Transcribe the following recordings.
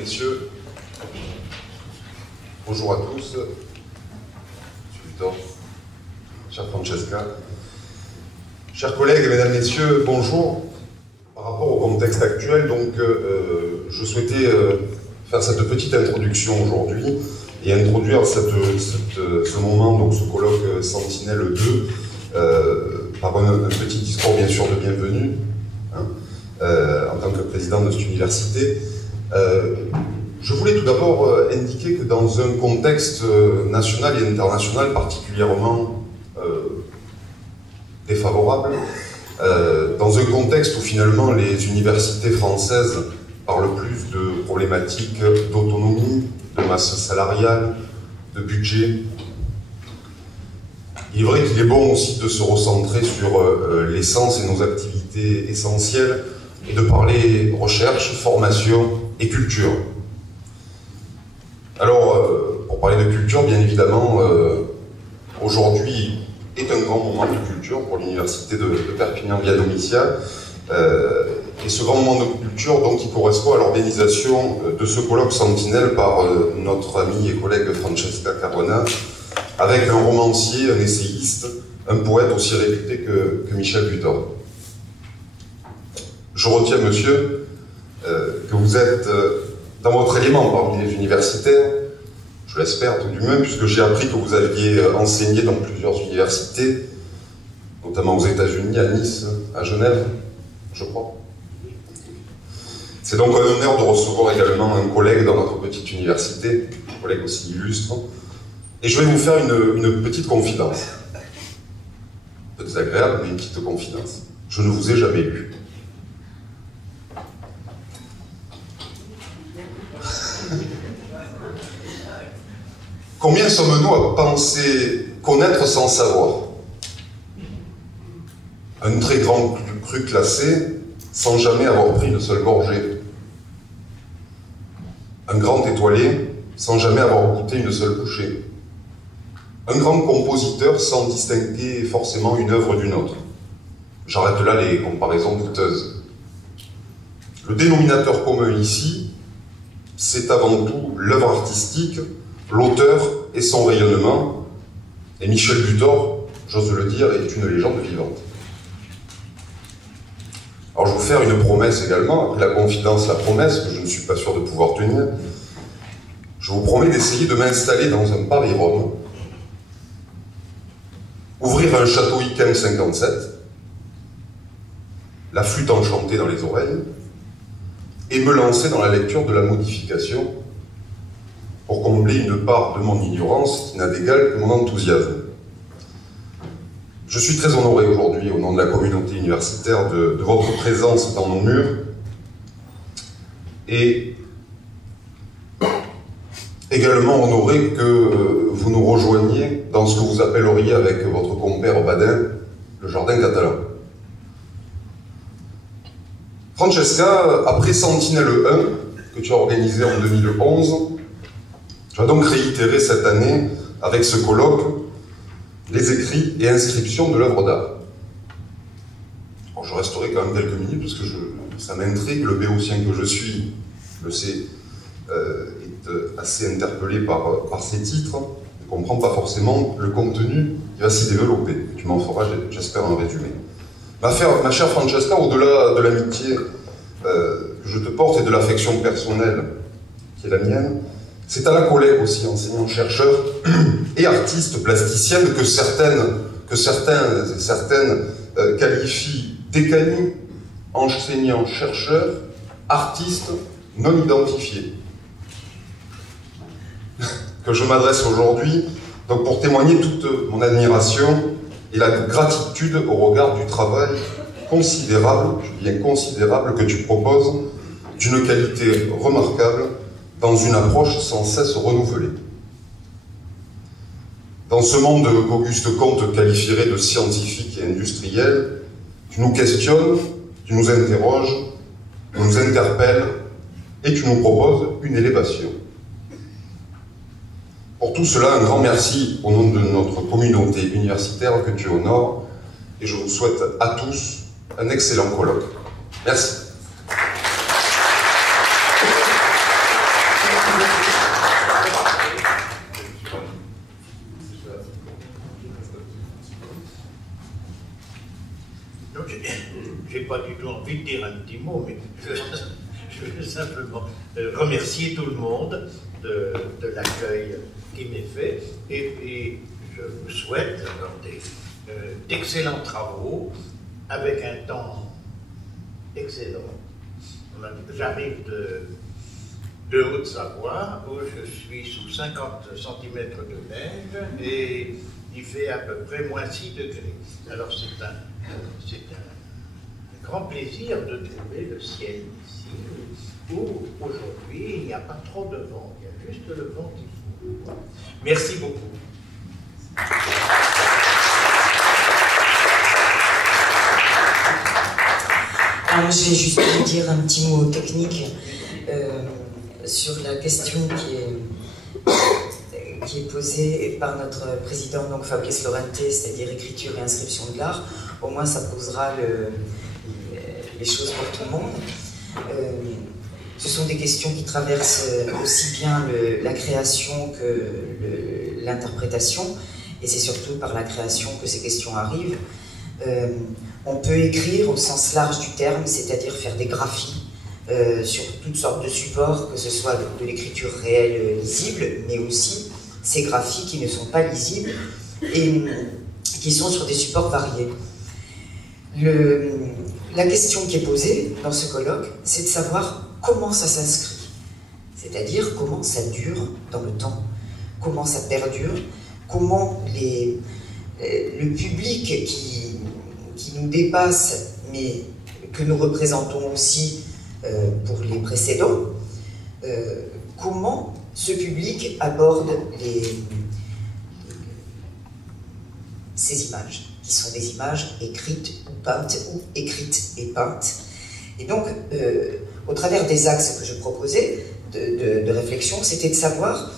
messieurs, bonjour à tous. Monsieur Victor, chère Francesca, chers collègues, mesdames, messieurs, bonjour. Par rapport au contexte actuel, donc, je souhaitais faire cette petite introduction aujourd'hui et introduire ce moment, donc ce colloque Sentinelle 2, par un petit discours bien sûr de bienvenue, en tant que président de cette université. Je voulais tout d'abord indiquer que dans un contexte national et international particulièrement défavorable, dans un contexte où finalement les universités françaises parlent plus de problématiques d'autonomie, de masse salariale, de budget, il est vrai qu'il est bon aussi de se recentrer sur l'essence et nos activités essentielles et de parler recherche, formation et culture. Alors, pour parler de culture, bien évidemment, aujourd'hui est un grand moment de culture pour l'université de Perpignan-Via-Domitia. Et ce grand moment de culture, donc, qui correspond à l'organisation de ce colloque Sentinelle par notre amie et collègue Francesca Caruana, avec un romancier, un essayiste, un poète aussi réputé que Michel Butor. Je retiens, monsieur, que vous êtes dans votre élément parmi les universitaires, je l'espère tout du même, puisque j'ai appris que vous aviez enseigné dans plusieurs universités, notamment aux États-Unis, à Nice, à Genève, je crois. C'est donc un honneur de recevoir également un collègue dans notre petite université, un collègue aussi illustre. Et je vais vous faire une petite confidence. Peu désagréable, mais une petite confidence. Je ne vous ai jamais lu. Combien sommes-nous à penser connaître sans savoir? Un très grand cru classé sans jamais avoir pris de seule gorgée. Un grand étoilé sans jamais avoir goûté une seule bouchée. Un grand compositeur sans distinguer forcément une œuvre d'une autre. J'arrête là les comparaisons douteuses. Le dénominateur commun ici, c'est avant tout l'œuvre artistique, l'auteur et son rayonnement. Et Michel Butor, j'ose le dire, est une légende vivante. Alors je vais vous faire une promesse également, après la confidence, la promesse, que je ne suis pas sûr de pouvoir tenir. Je vous promets d'essayer de m'installer dans un Paris-Rome, ouvrir un château Yquem 57, la flûte enchantée dans les oreilles, et me lancer dans la lecture de la modification pour combler une part de mon ignorance qui n'a d'égal que mon enthousiasme. Je suis très honoré aujourd'hui, au nom de la communauté universitaire, de votre présence dans nos murs, et également honoré que vous nous rejoigniez dans ce que vous appelleriez avec votre compère Badin, le jardin catalan. Francesca, après Sentinelle 1, que tu as organisé en 2011, tu as donc réitéré cette année, avec ce colloque, les écrits et inscriptions de l'œuvre d'art. Je resterai quand même quelques minutes, parce que ça m'intrigue, le béotien que je suis, le sait, est assez interpellé par ces titres, ne comprend pas forcément le contenu qui va s'y développer. Tu m'en feras, j'espère, un résumé. Ma chère Francesca, au-delà de l'amitié que je te porte et de l'affection personnelle qui est la mienne, c'est à la collègue aussi, enseignant-chercheur et artiste plasticienne que certaines qualifient d'écani, enseignant-chercheur, artiste non identifié, que je m'adresse aujourd'hui donc pour témoigner toute mon admiration et la gratitude au regard du travail considérable, je dis bien considérable, que tu proposes, d'une qualité remarquable, dans une approche sans cesse renouvelée. Dans ce monde qu'Auguste Comte qualifierait de scientifique et industriel, tu nous questionnes, tu nous interroges, tu nous interpelles, et tu nous proposes une élévation. Pour tout cela, un grand merci au nom de notre communauté universitaire que tu honores, et je vous souhaite à tous un excellent colloque. Merci. j'ai pas du tout envie de dire un petit mot, mais je veux simplement remercier tout le monde de l'accueil qui m'est fait, et je vous souhaite alors d'excellents travaux avec un temps excellent. J'arrive de Haute-Savoie, où je suis sous 50 cm de neige, et il fait à peu près moins 6 degrés. Alors c'est un grand plaisir de trouver le ciel ici, où aujourd'hui il n'y a pas trop de vent, il y a juste le vent qu'il faut. Merci beaucoup. Alors, je vais juste vous dire un petit mot technique sur la question qui est posée par notre président, donc Fabrice Lorente, c'est-à-dire écriture et inscription de l'art. Au moins, ça posera les choses pour tout le monde. Ce sont des questions qui traversent aussi bien la création que l'interprétation, et c'est surtout par la création que ces questions arrivent. On peut écrire au sens large du terme, c'est-à-dire faire des graphies sur toutes sortes de supports, que ce soit de l'écriture réelle lisible, mais aussi ces graphies qui ne sont pas lisibles et qui sont sur des supports variés. La question qui est posée dans ce colloque, c'est de savoir comment ça s'inscrit, c'est-à-dire comment ça dure dans le temps, comment ça perdure, comment le public qui nous dépasse, mais que nous représentons aussi pour les précédents, comment ce public aborde ces images, qui sont des images écrites ou peintes, ou écrites et peintes. Et donc, au travers des axes que je proposais de réflexion, c'était de savoir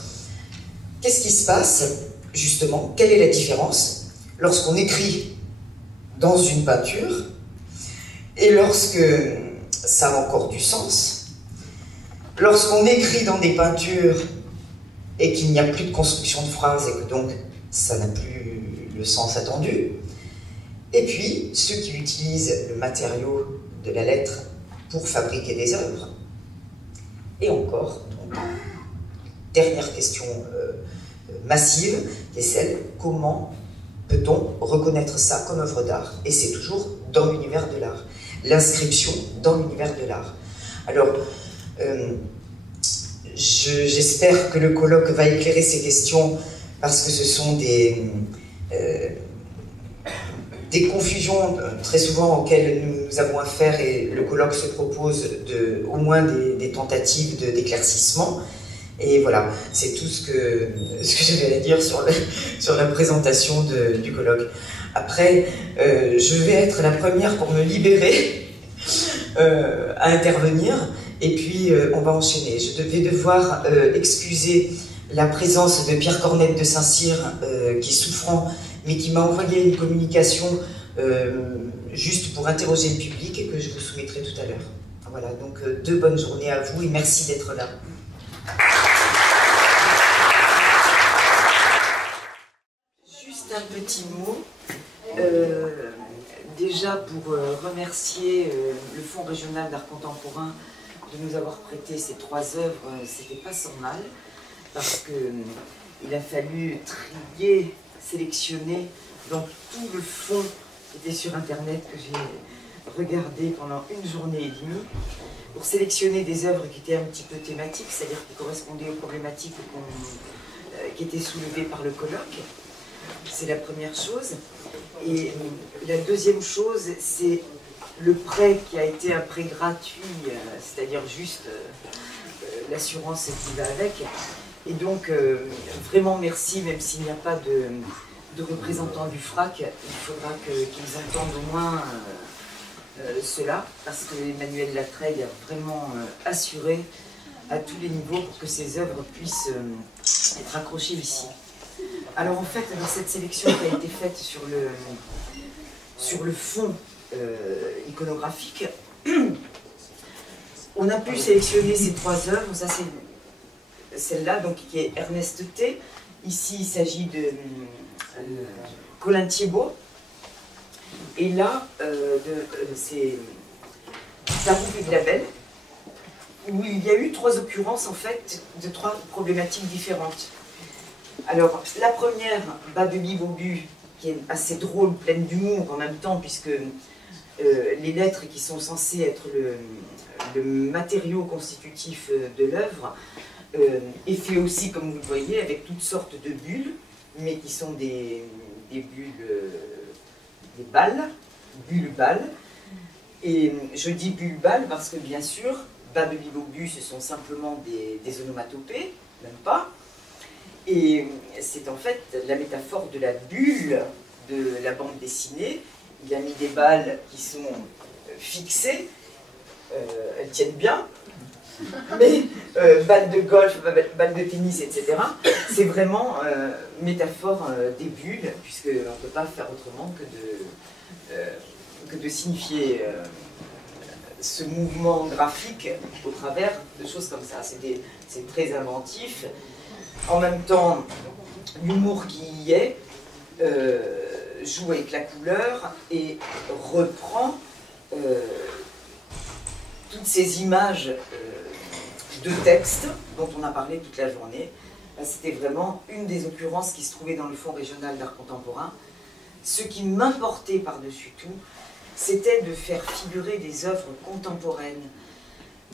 qu'est-ce qui se passe, justement, quelle est la différence lorsqu'on écrit dans une peinture et lorsque ça a encore du sens, lorsqu'on écrit dans des peintures et qu'il n'y a plus de construction de phrases et que donc ça n'a plus le sens attendu, et puis ceux qui utilisent le matériau de la lettre pour fabriquer des œuvres. Et encore, donc, dernière question massive, est celle: comment peut-on reconnaître ça comme œuvre d'art? Et c'est toujours dans l'univers de l'art, l'inscription dans l'univers de l'art. Alors, j'espère que le colloque va éclairer ces questions, parce que ce sont des confusions très souvent auxquelles nous avons affaire, et le colloque se propose au moins des tentatives d'éclaircissement. Et voilà, c'est tout ce que j'avais à dire sur la présentation du colloque. Après, je vais être la première pour me libérer à intervenir, et puis on va enchaîner. Je vais devoir excuser la présence de Pierre Cornette de Saint-Cyr, qui est souffrant, mais qui m'a envoyé une communication juste pour interroger le public, et que je vous soumettrai tout à l'heure. Voilà, donc de bonnes journées à vous, et merci d'être là. Juste un petit mot, déjà pour remercier le Fonds régional d'art contemporain de nous avoir prêté ces 3 œuvres. C'était pas sans mal, parce qu'il a fallu trier, sélectionner, donc tout le fond qui était sur internet, que j'ai regardé pendant une journée et demie, pour sélectionner des œuvres qui étaient un petit peu thématiques, c'est-à-dire qui correspondaient aux problématiques qui étaient soulevées par le colloque. C'est la première chose. Et la deuxième chose, c'est le prêt qui a été un prêt gratuit, c'est-à-dire juste l'assurance qui va avec. Et donc, vraiment merci, même s'il n'y a pas de représentants du FRAC, il faudra qu'ils entendent au moins cela, parce que Emmanuel Latreille a vraiment assuré à tous les niveaux pour que ces œuvres puissent être accrochées ici. Alors en fait, dans cette sélection qui a été faite sur le fond iconographique, on a pu sélectionner ces 3 œuvres. Ça, c'est celle-là, donc qui est Ernest T. Ici, il s'agit de Colin Thiebaud. Et là, c'est la roue de label, où il y a eu 3 occurrences en fait de 3 problématiques différentes. Alors la première, Babeli Bobu, qui est assez drôle, pleine d'humour en même temps, puisque les lettres qui sont censées être le matériau constitutif de l'œuvre est fait aussi, comme vous le voyez, avec toutes sortes de bulles, mais qui sont des bulles, des balles, bulles-balles. Et je dis bulles-balles parce que bien sûr, Babeli Bobu, ce sont simplement des onomatopées, même pas. Et c'est en fait la métaphore de la bulle de la bande dessinée. Il a mis des balles qui sont fixées, elles tiennent bien, mais balles de golf, balles de tennis, etc., c'est vraiment métaphore des bulles, puisqu'on ne peut pas faire autrement que de signifier ce mouvement graphique au travers de choses comme ça. C'est très inventif. En même temps, l'humour qui y est joue avec la couleur et reprend toutes ces images de texte dont on a parlé toute la journée. C'était vraiment une des occurrences qui se trouvait dans le Fonds régional d'art contemporain. Ce qui m'importait par-dessus tout, c'était de faire figurer des œuvres contemporaines,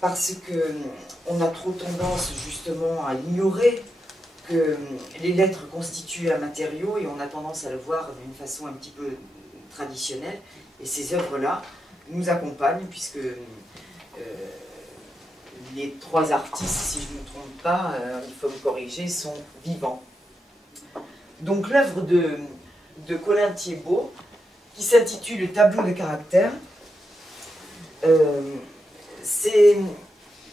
parce qu'on a trop tendance justement à ignorer que les lettres constituent un matériau et on a tendance à le voir d'une façon un petit peu traditionnelle. Et ces œuvres-là nous accompagnent, puisque les 3 artistes, si je ne me trompe pas, il faut me corriger, sont vivants. Donc l'œuvre de Colin Thiébaut, qui s'intitule « Tableau de caractère », c'est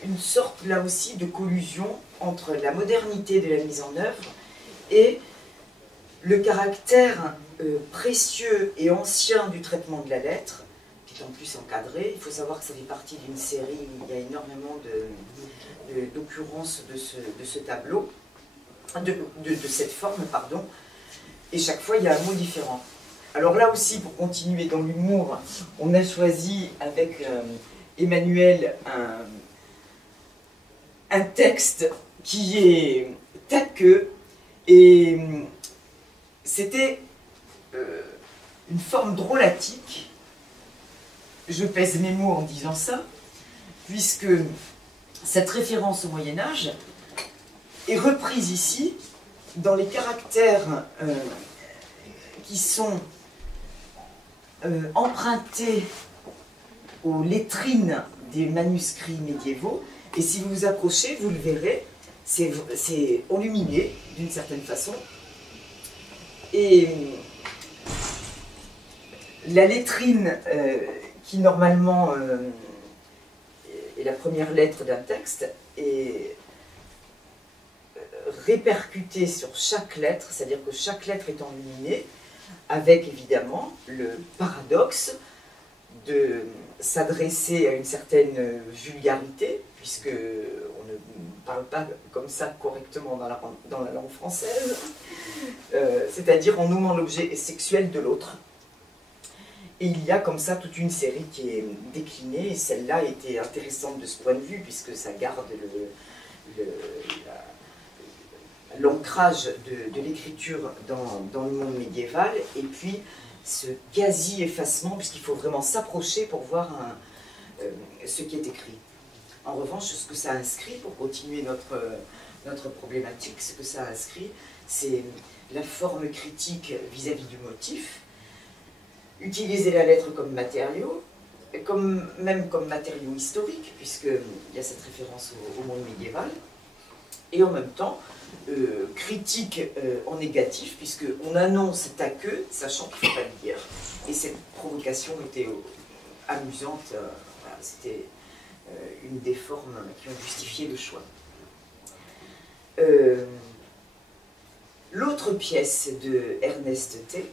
une sorte, là aussi, de collusion entre la modernité de la mise en œuvre et le caractère précieux et ancien du traitement de la lettre, qui est en plus encadré. Il faut savoir que ça fait partie d'une série où il y a énormément d'occurrences de ce tableau, de cette forme, pardon, et chaque fois il y a un mot différent. Alors là aussi, pour continuer dans l'humour, on a choisi avec Emmanuel un texte qui est taqueux, et c'était une forme drôlatique. Je pèse mes mots en disant ça, puisque cette référence au Moyen-Âge est reprise ici dans les caractères qui sont empruntés aux lettrines des manuscrits médiévaux. Et si vous vous approchez, vous le verrez, c'est enluminé d'une certaine façon. Et la lettrine qui normalement est la première lettre d'un texte est répercutée sur chaque lettre, c'est-à-dire que chaque lettre est enluminée, avec évidemment le paradoxe de s'adresser à une certaine vulgarité, puisque on ne parle pas comme ça correctement dans la langue française, c'est-à-dire en nommant l'objet sexuel de l'autre. Et il y a comme ça toute une série qui est déclinée, et celle-là était intéressante de ce point de vue, puisque ça garde l'ancrage de l'écriture dans le monde médiéval, et puis ce quasi-effacement, puisqu'il faut vraiment s'approcher pour voir ce qui est écrit. En revanche, ce que ça inscrit, pour continuer notre problématique, ce que ça inscrit, c'est la forme critique vis-à-vis du motif, utiliser la lettre comme matériau, même comme matériau historique, puisqu'il y a cette référence au monde médiéval, et en même temps, critique en négatif, puisqu'on annonce ta queue, sachant qu'il ne faut pas le dire. Et cette provocation était amusante, voilà, c'était une des formes qui ont justifié le choix. L'autre pièce de Ernest T.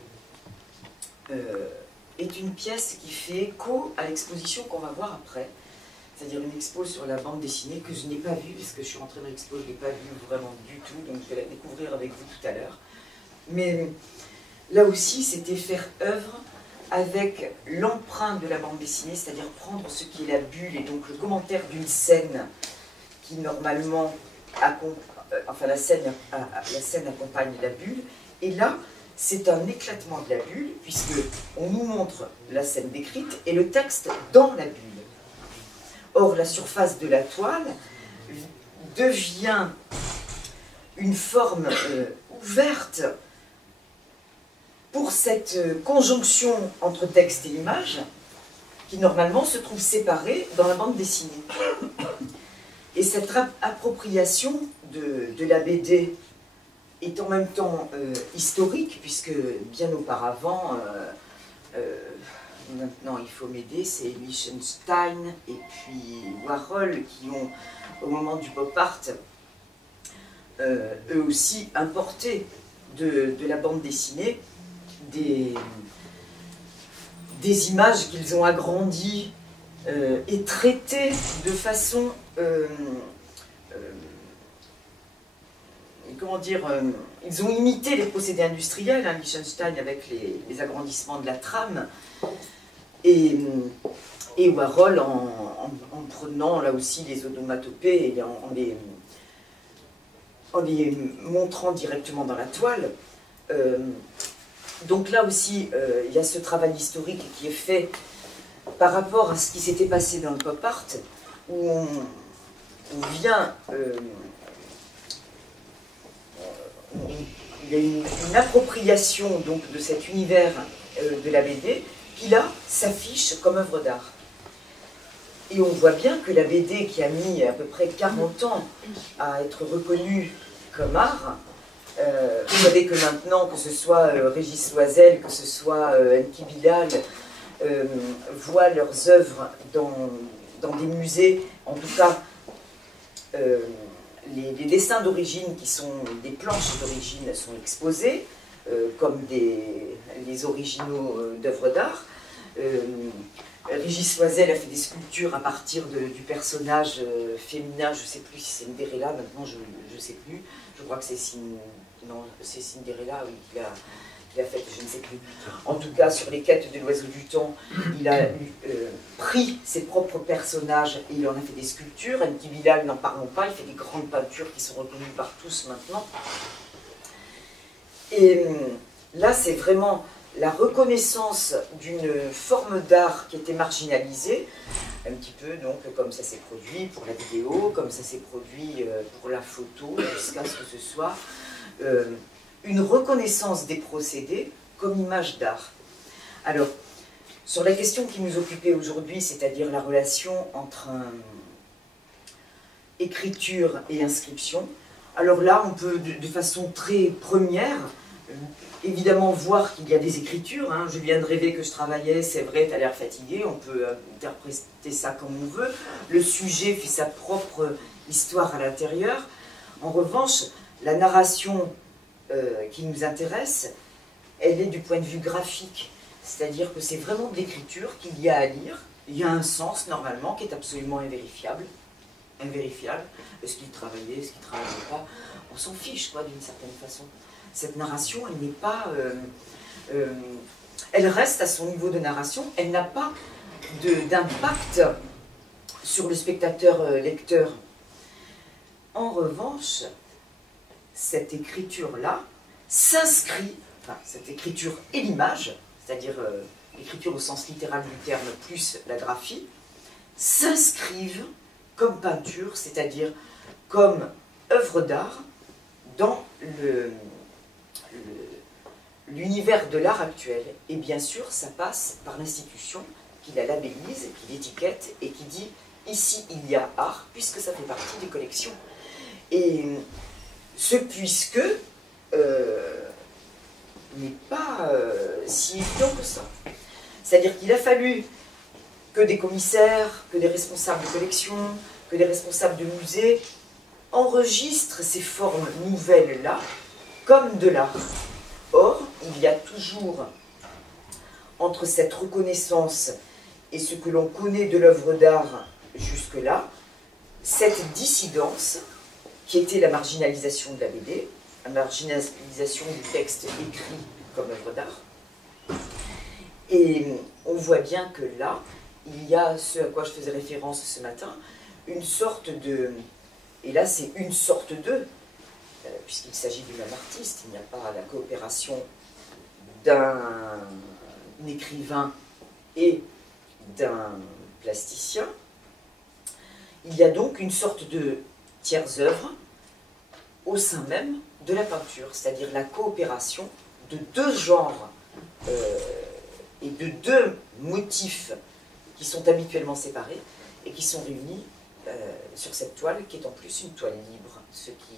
Est une pièce qui fait écho à l'exposition qu'on va voir après, c'est-à-dire une expo sur la bande dessinée que je n'ai pas vue, parce que je suis rentrée dans l'expo, je ne l'ai pas vue vraiment du tout, donc je vais la découvrir avec vous tout à l'heure. Mais là aussi, c'était faire œuvre avec l'empreinte de la bande dessinée, c'est-à-dire prendre ce qui est la bulle et donc le commentaire d'une scène qui normalement, enfin la scène accompagne la bulle, et là c'est un éclatement de la bulle puisque on nous montre la scène décrite et le texte dans la bulle. Or la surface de la toile devient une forme ouverte pour cette conjonction entre texte et image qui normalement se trouve séparée dans la bande dessinée. Et cette appropriation de la BD est en même temps historique, puisque bien auparavant, maintenant il faut m'aider, c'est Lichtenstein et puis Warhol qui ont, au moment du pop art, eux aussi importé de la bande dessinée des images qu'ils ont agrandies et traitées de façon, comment dire, ils ont imité les procédés industriels, hein, Lichtenstein avec les agrandissements de la trame, et Warhol en prenant là aussi les onomatopées et en les montrant directement dans la toile. Donc là aussi, il y a ce travail historique qui est fait par rapport à ce qui s'était passé dans le pop art, où on vient... il y a une appropriation donc, de cet univers de la BD qui là s'affiche comme œuvre d'art. Et on voit bien que la BD qui a mis à peu près 40 ans à être reconnue comme art, vous savez que maintenant, que ce soit Régis Loisel, que ce soit Enki Bilal, voient leurs œuvres dans des musées, en tout cas les dessins d'origine qui sont des planches d'origine sont exposés comme les originaux d'œuvres d'art. Régis Loisel a fait des sculptures à partir du personnage féminin, je ne sais plus si c'est Cinderella, maintenant je ne sais plus, je crois que c'est Cinderella, oui, qu'il a fait, je ne sais plus. En tout cas, sur les quêtes de l'oiseau du temps, il a pris ses propres personnages et il en a fait des sculptures. Enki Bilal, n'en parlons pas, il fait des grandes peintures qui sont reconnues par tous maintenant. Et là, c'est vraiment la reconnaissance d'une forme d'art qui était marginalisée, un petit peu donc comme ça s'est produit pour la vidéo, comme ça s'est produit pour la photo, jusqu'à ce que ce soit une reconnaissance des procédés comme image d'art. Alors, sur la question qui nous occupait aujourd'hui, c'est-à-dire la relation entre écriture et inscription, alors là, on peut de façon très première, évidemment voir qu'il y a des écritures, hein. Je viens de rêver que je travaillais, c'est vrai, tu as l'air fatigué, on peut interpréter ça comme on veut. Le sujet fait sa propre histoire à l'intérieur. En revanche, la narration qui nous intéresse, elle est du point de vue graphique, c'est-à-dire que c'est vraiment de l'écriture qu'il y a à lire. Il y a un sens, normalement, qui est absolument invérifiable. Est-ce qu'il travaillait, est-ce qu'il ne travaillait pas? On s'en fiche, quoi, d'une certaine façon. Cette narration, elle n'est pas... elle reste à son niveau de narration, elle n'a pas d'impact sur le spectateur-lecteur. En revanche, cette écriture-là s'inscrit, enfin, cette écriture et l'image, c'est-à-dire l'écriture au sens littéral du terme plus la graphie, s'inscrivent comme peinture, c'est-à-dire comme œuvre d'art dans l'univers de l'art actuel. Et bien sûr, ça passe par l'institution qui la labellise, qui l'étiquette et qui dit « ici il y a art » puisque ça fait partie des collections. Et ce puisque n'est pas si évident que ça. C'est-à-dire qu'il a fallu que des commissaires, que des responsables de collection, que des responsables de musées enregistrent ces formes nouvelles-là comme de l'art. Or, il y a toujours, entre cette reconnaissance et ce que l'on connaît de l'œuvre d'art jusque-là, cette dissidence qui était la marginalisation de la BD, la marginalisation du texte écrit comme œuvre d'art, Et on voit bien que là, il y a ce à quoi je faisais référence ce matin, une sorte de... Et là, c'est une sorte de... puisqu'il s'agit du même artiste, il n'y a pas la coopération d'un écrivain et d'un plasticien. Il y a donc une sorte de tiers-œuvre au sein même de la peinture, c'est-à-dire la coopération de deux genres et de deux motifs qui sont habituellement séparés et qui sont réunis sur cette toile qui est en plus une toile libre, ce qui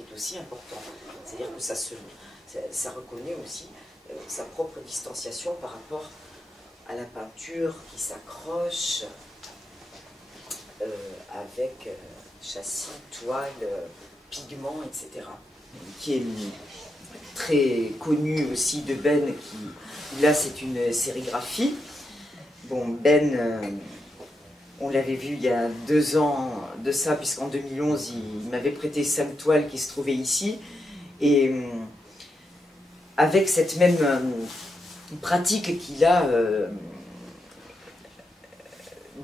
est aussi important. C'est-à-dire que ça reconnaît aussi sa propre distanciation par rapport à la peinture qui s'accroche avec châssis, toile, pigments, etc. Qui est très connu aussi de Ben, qui là c'est une sérigraphie. Bon, Ben, on l'avait vu il y a 2 ans de ça, puisqu'en 2011 il m'avait prêté 5 toiles qui se trouvaient ici, et avec cette même pratique qu'il a,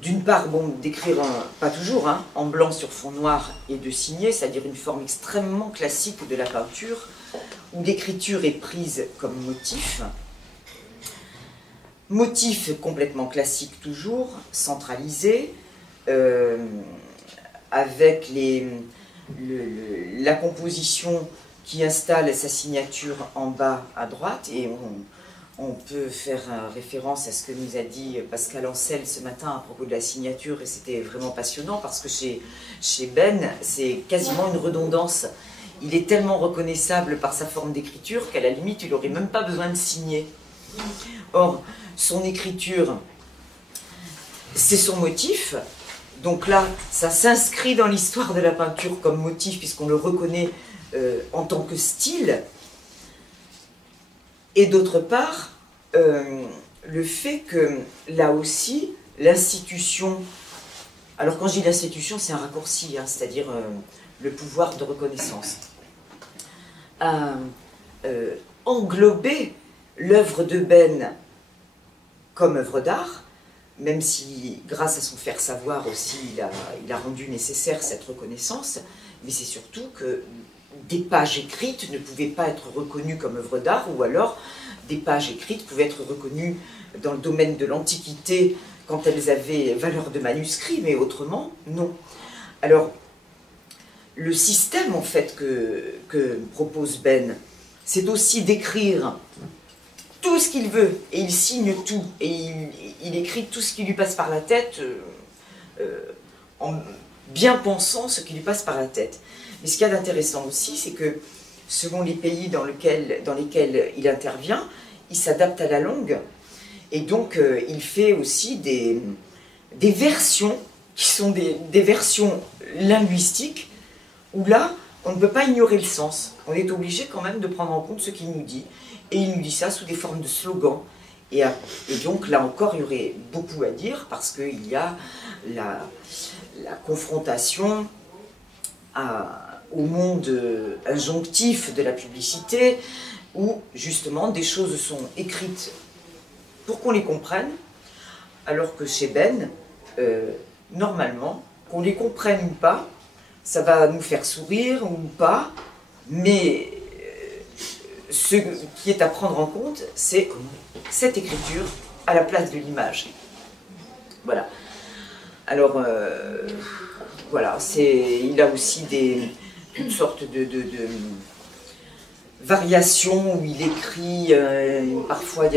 d'une part, bon, d'écrire, pas toujours, hein, en blanc sur fond noir et de signer, c'est-à-dire une forme extrêmement classique de la peinture, où l'écriture est prise comme motif. Motif complètement classique toujours, centralisé, avec la composition qui installe sa signature en bas à droite, et on peut faire référence à ce que nous a dit Pascal Ancel ce matin à propos de la signature, et c'était vraiment passionnant parce que chez Ben, c'est quasiment une redondance. Il est tellement reconnaissable par sa forme d'écriture qu'à la limite, il n'aurait même pas besoin de signer. Or, son écriture, c'est son motif. Donc là, ça s'inscrit dans l'histoire de la peinture comme motif, puisqu'on le reconnaît en tant que style. Et d'autre part, le fait que, là aussi, l'institution... Alors quand je dis l'institution, c'est un raccourci, hein, c'est-à-dire le pouvoir de reconnaissance, a englobé l'œuvre de Ben comme œuvre d'art, même si, grâce à son faire savoir aussi, il a rendu nécessaire cette reconnaissance, mais c'est surtout que des pages écrites ne pouvaient pas être reconnues comme œuvre d'art, ou alors des pages écrites pouvaient être reconnues dans le domaine de l'Antiquité quand elles avaient valeur de manuscrit, mais autrement, non. Alors, le système, en fait, que propose Ben, c'est aussi d'écrire tout ce qu'il veut, et il signe tout, et il écrit tout ce qui lui passe par la tête, en bien pensant ce qui lui passe par la tête. Mais ce qu'il y a d'intéressant aussi, c'est que selon les pays dans lesquels il intervient, il s'adapte à la langue, et donc il fait aussi des versions qui sont des versions linguistiques, où là, on ne peut pas ignorer le sens. On est obligé quand même de prendre en compte ce qu'il nous dit. Et il nous dit ça sous des formes de slogans. Et donc, là encore, il y aurait beaucoup à dire, parce qu'il y a la confrontation au monde injonctif de la publicité, où, justement, des choses sont écrites pour qu'on les comprenne, alors que chez Ben, normalement, qu'on les comprenne ou pas, ça va nous faire sourire ou pas, mais ce qui est à prendre en compte, c'est cette écriture à la place de l'image. Voilà. Alors, voilà, il a aussi une sorte de variation où il écrit, parfois,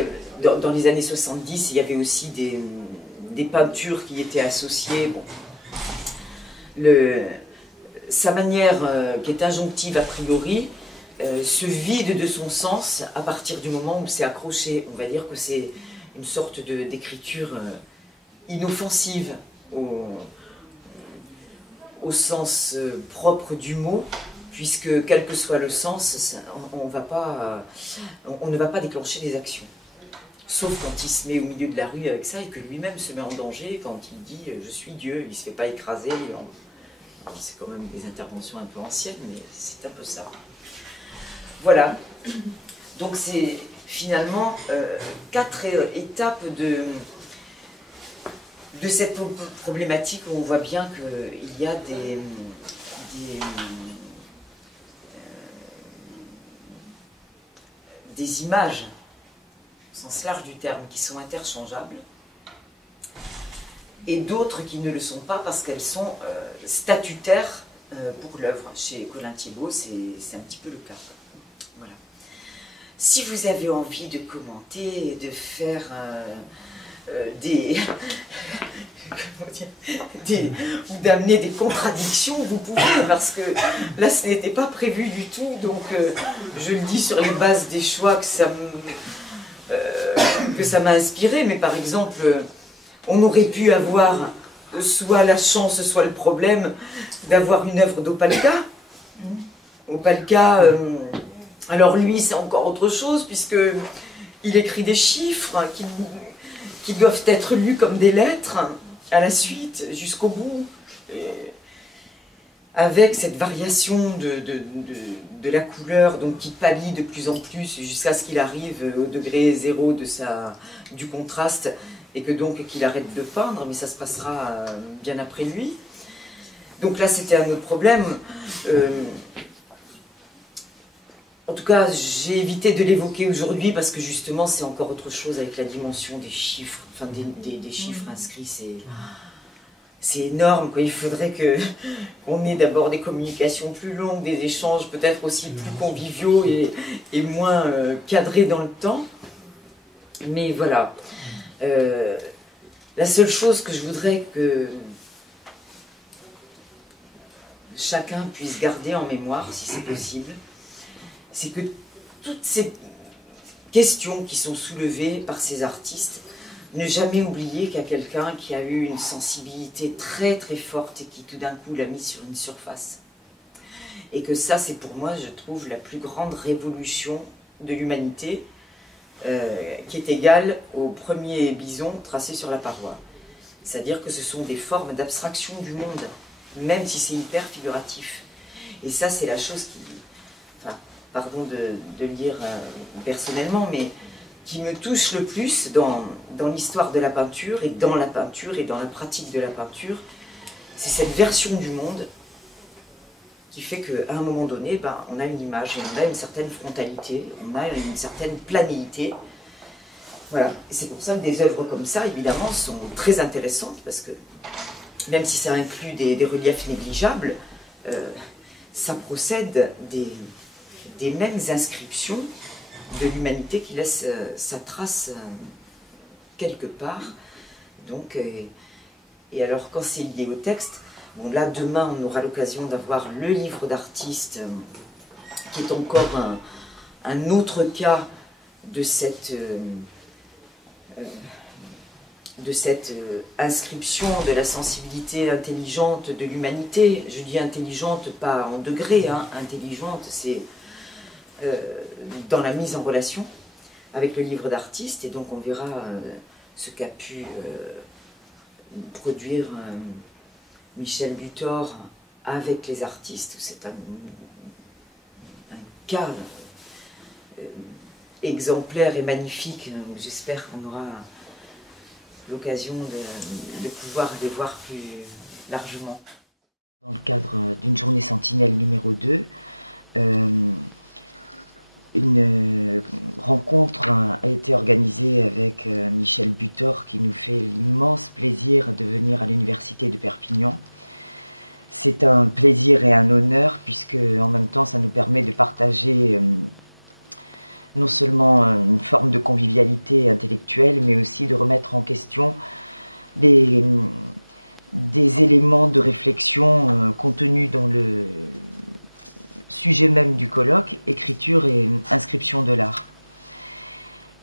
dans les années 70, il y avait aussi des peintures qui étaient associées. Bon. Sa manière, qui est injonctive a priori, se vide de son sens à partir du moment où c'est accroché. On va dire que c'est une sorte d'écriture inoffensive au sens propre du mot, puisque quel que soit le sens, on ne va pas déclencher des actions. Sauf quand il se met au milieu de la rue avec ça et que lui-même se met en danger quand il dit « je suis Dieu », il ne se fait pas écraser. C'est quand même des interventions un peu anciennes, mais c'est un peu ça. Voilà. Donc c'est finalement 4 étapes de cette problématique où on voit bien qu'il y a des images, au sens large du terme, qui sont interchangeables, et d'autres qui ne le sont pas parce qu'elles sont statutaires pour l'œuvre. Chez Colin Thiébaut, c'est un petit peu le cas. Voilà. Si vous avez envie de commenter et de faire ou d'amener des contradictions, vous pouvez, parce que là ce n'était pas prévu du tout, donc je le dis sur les bases des choix que ça m'a inspiré, mais par exemple, on aurait pu avoir soit la chance, soit le problème d'avoir une œuvre d'Opalka. Opalka, alors lui c'est encore autre chose, puisqu'il écrit des chiffres qui doivent être lus comme des lettres à la suite, jusqu'au bout, avec cette variation de la couleur, donc qui pâlit de plus en plus jusqu'à ce qu'il arrive au degré 0 du contraste, et que donc qu'il arrête de peindre, mais ça se passera bien après lui. Donc là c'était un autre problème. En tout cas, j'ai évité de l'évoquer aujourd'hui parce que justement c'est encore autre chose avec la dimension des chiffres, enfin des chiffres inscrits, c'est énorme, quoi. Il faudrait qu'on ait d'abord des communications plus longues, des échanges peut-être aussi plus conviviaux et moins cadrés dans le temps. Mais voilà. La seule chose que je voudrais que chacun puisse garder en mémoire, si c'est possible, c'est que toutes ces questions qui sont soulevées par ces artistes, ne jamais oublier qu'il y a quelqu'un qui a eu une sensibilité très très forte et qui tout d'un coup l'a mis sur une surface. Et que ça, c'est pour moi, je trouve, la plus grande révolution de l'humanité, qui est égale au premier bison tracé sur la paroi. C'est-à-dire que ce sont des formes d'abstraction du monde, même si c'est hyper figuratif. Et ça, c'est la chose qui... Enfin, pardon de le dire personnellement, mais qui me touche le plus dans l'histoire de la peinture, et dans la peinture, et dans la pratique de la peinture, c'est cette version du monde qui fait qu'à un moment donné, ben, on a une image, et on a une certaine frontalité, on a une certaine planéité. Voilà, et c'est pour ça que des œuvres comme ça, évidemment, sont très intéressantes, parce que même si ça inclut des reliefs négligeables, ça procède des mêmes inscriptions de l'humanité qui laisse sa trace quelque part. Donc, et alors quand c'est lié au texte, bon là demain on aura l'occasion d'avoir le livre d'artiste qui est encore un autre cas de cette inscription de la sensibilité intelligente de l'humanité. Je dis intelligente pas en degré, hein. Intelligente c'est dans la mise en relation avec le livre d'artiste, et donc on verra ce qu'a pu produire Michel Butor avec les artistes. C'est un cas exemplaire et magnifique. J'espère qu'on aura l'occasion de pouvoir les voir plus largement. Dans le cadre d'une journée sentinelle numéro 2, une rencontre a été organisée avec Michel Butor, qui nous fait l'immense plaisir de venir à l'université de Perpignan. C'est un plaisir et un honneur, puisque en même temps ça nous permet de partager non seulement une forme de convivialité intellectuelle, mais aussi de remettre en question des éléments de réflexion contenus dans le sujet même du colloque, écriture et inscription de l'art.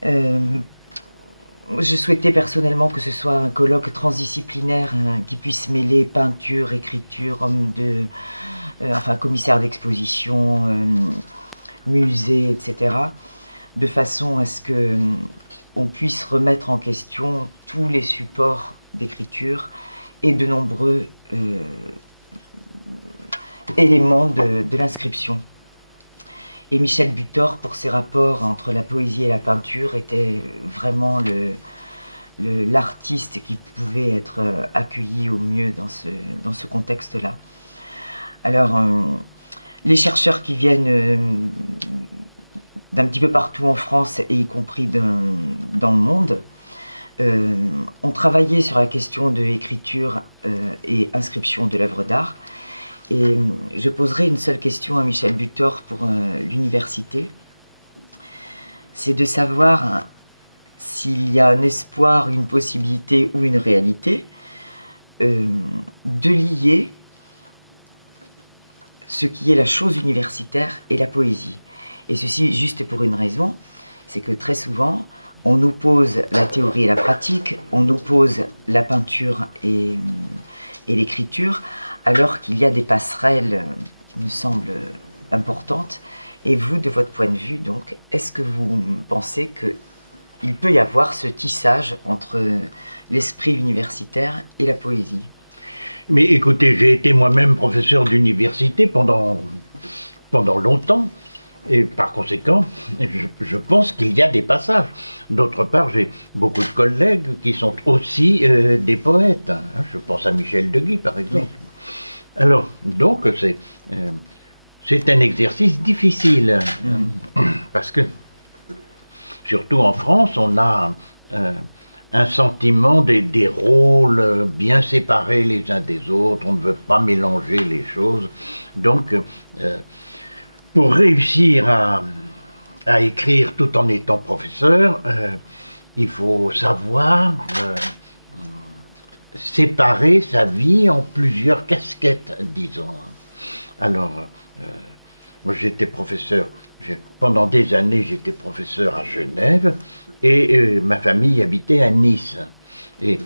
Je souhaitais personnellement que ce soit un colloque transdisciplinaire qui puisse mêler peinture, écriture, commissaire d'exposition, musée, etc., de façon à ce qu'on puisse remettre en question tous les supports d'écriture et de nombreux éléments de l'inscription. Et Michel Butor, pour ses rapports entre la poésie et la peinture, était vraiment l'artiste qui pouvait être accueilli au mieux dans ce contexte-là. Alors, les chercheurs qui viennent d'un petit peu partout en France, et y compris dans le monde, ont travaillé sur la question de l'écriture et inscription de l'œuvre d'art. Et je poserai une seule question à Michel Butor pour l'université. C'est de savoir s'il y a un espoir, une possibilité ou une réalité de lier ce qui est la chose universitaire et la poésie. Et ceci juste pour une raison, c'est que très souvent, on oppose la théorie et la pratique, on oppose la peinture et l'écriture, alors qu'il y a des passerelles qui me semblent importantes. Et vous, de votre point de vue, donc, est-ce que vous pensez qu'il peut y avoir ce tissage entre l'esprit universitaire et la poésie? Mais écoutez, j'ai été moi-même professeur d'université pendant longtemps, et par conséquent, je pense qu'il y a des passages. D'autre part, j'ai beaucoup de collègues qui sont aussi des poètes. Je pense à Michel Deguy, par exemple. Oui. Alors, donc, c'est un exercice difficile, parce que, surtout en France, on a un sentiment des rôles bien séparés les uns des autres, on ne veut pas mélanger les choses. Donc, pour réussir à écrire tout en étant professeur, il faut savoir séparer sa vie en plusieurs casquettes, disons. Alors, moi j'étais professeur, pendant des années j'étais professeur à Genève, et ma famille habitait à Nice. Et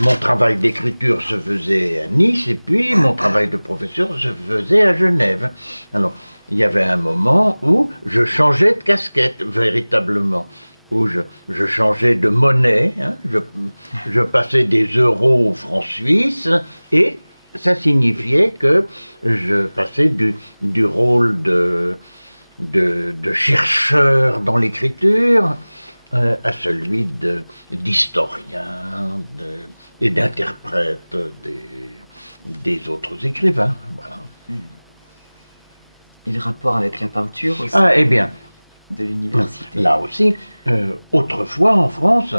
mon travail d'écriture se faisait à Nice, et puis mon travail de professeur se faisait à Genève. Alors, il y avait un moment où je changeais de casquette, véritablement, où je changeais de monnaie, hein, je passais des euros aux francs suisses, et ça signifiait que je passais du rôle de chercheur dans l'écriture à celui d'historien et d'interprète des autres écrivains. Voilà. Et le rapport avec la peinture aussi? Ah, eh bien, de l'université. Là aussi, autrefois en France,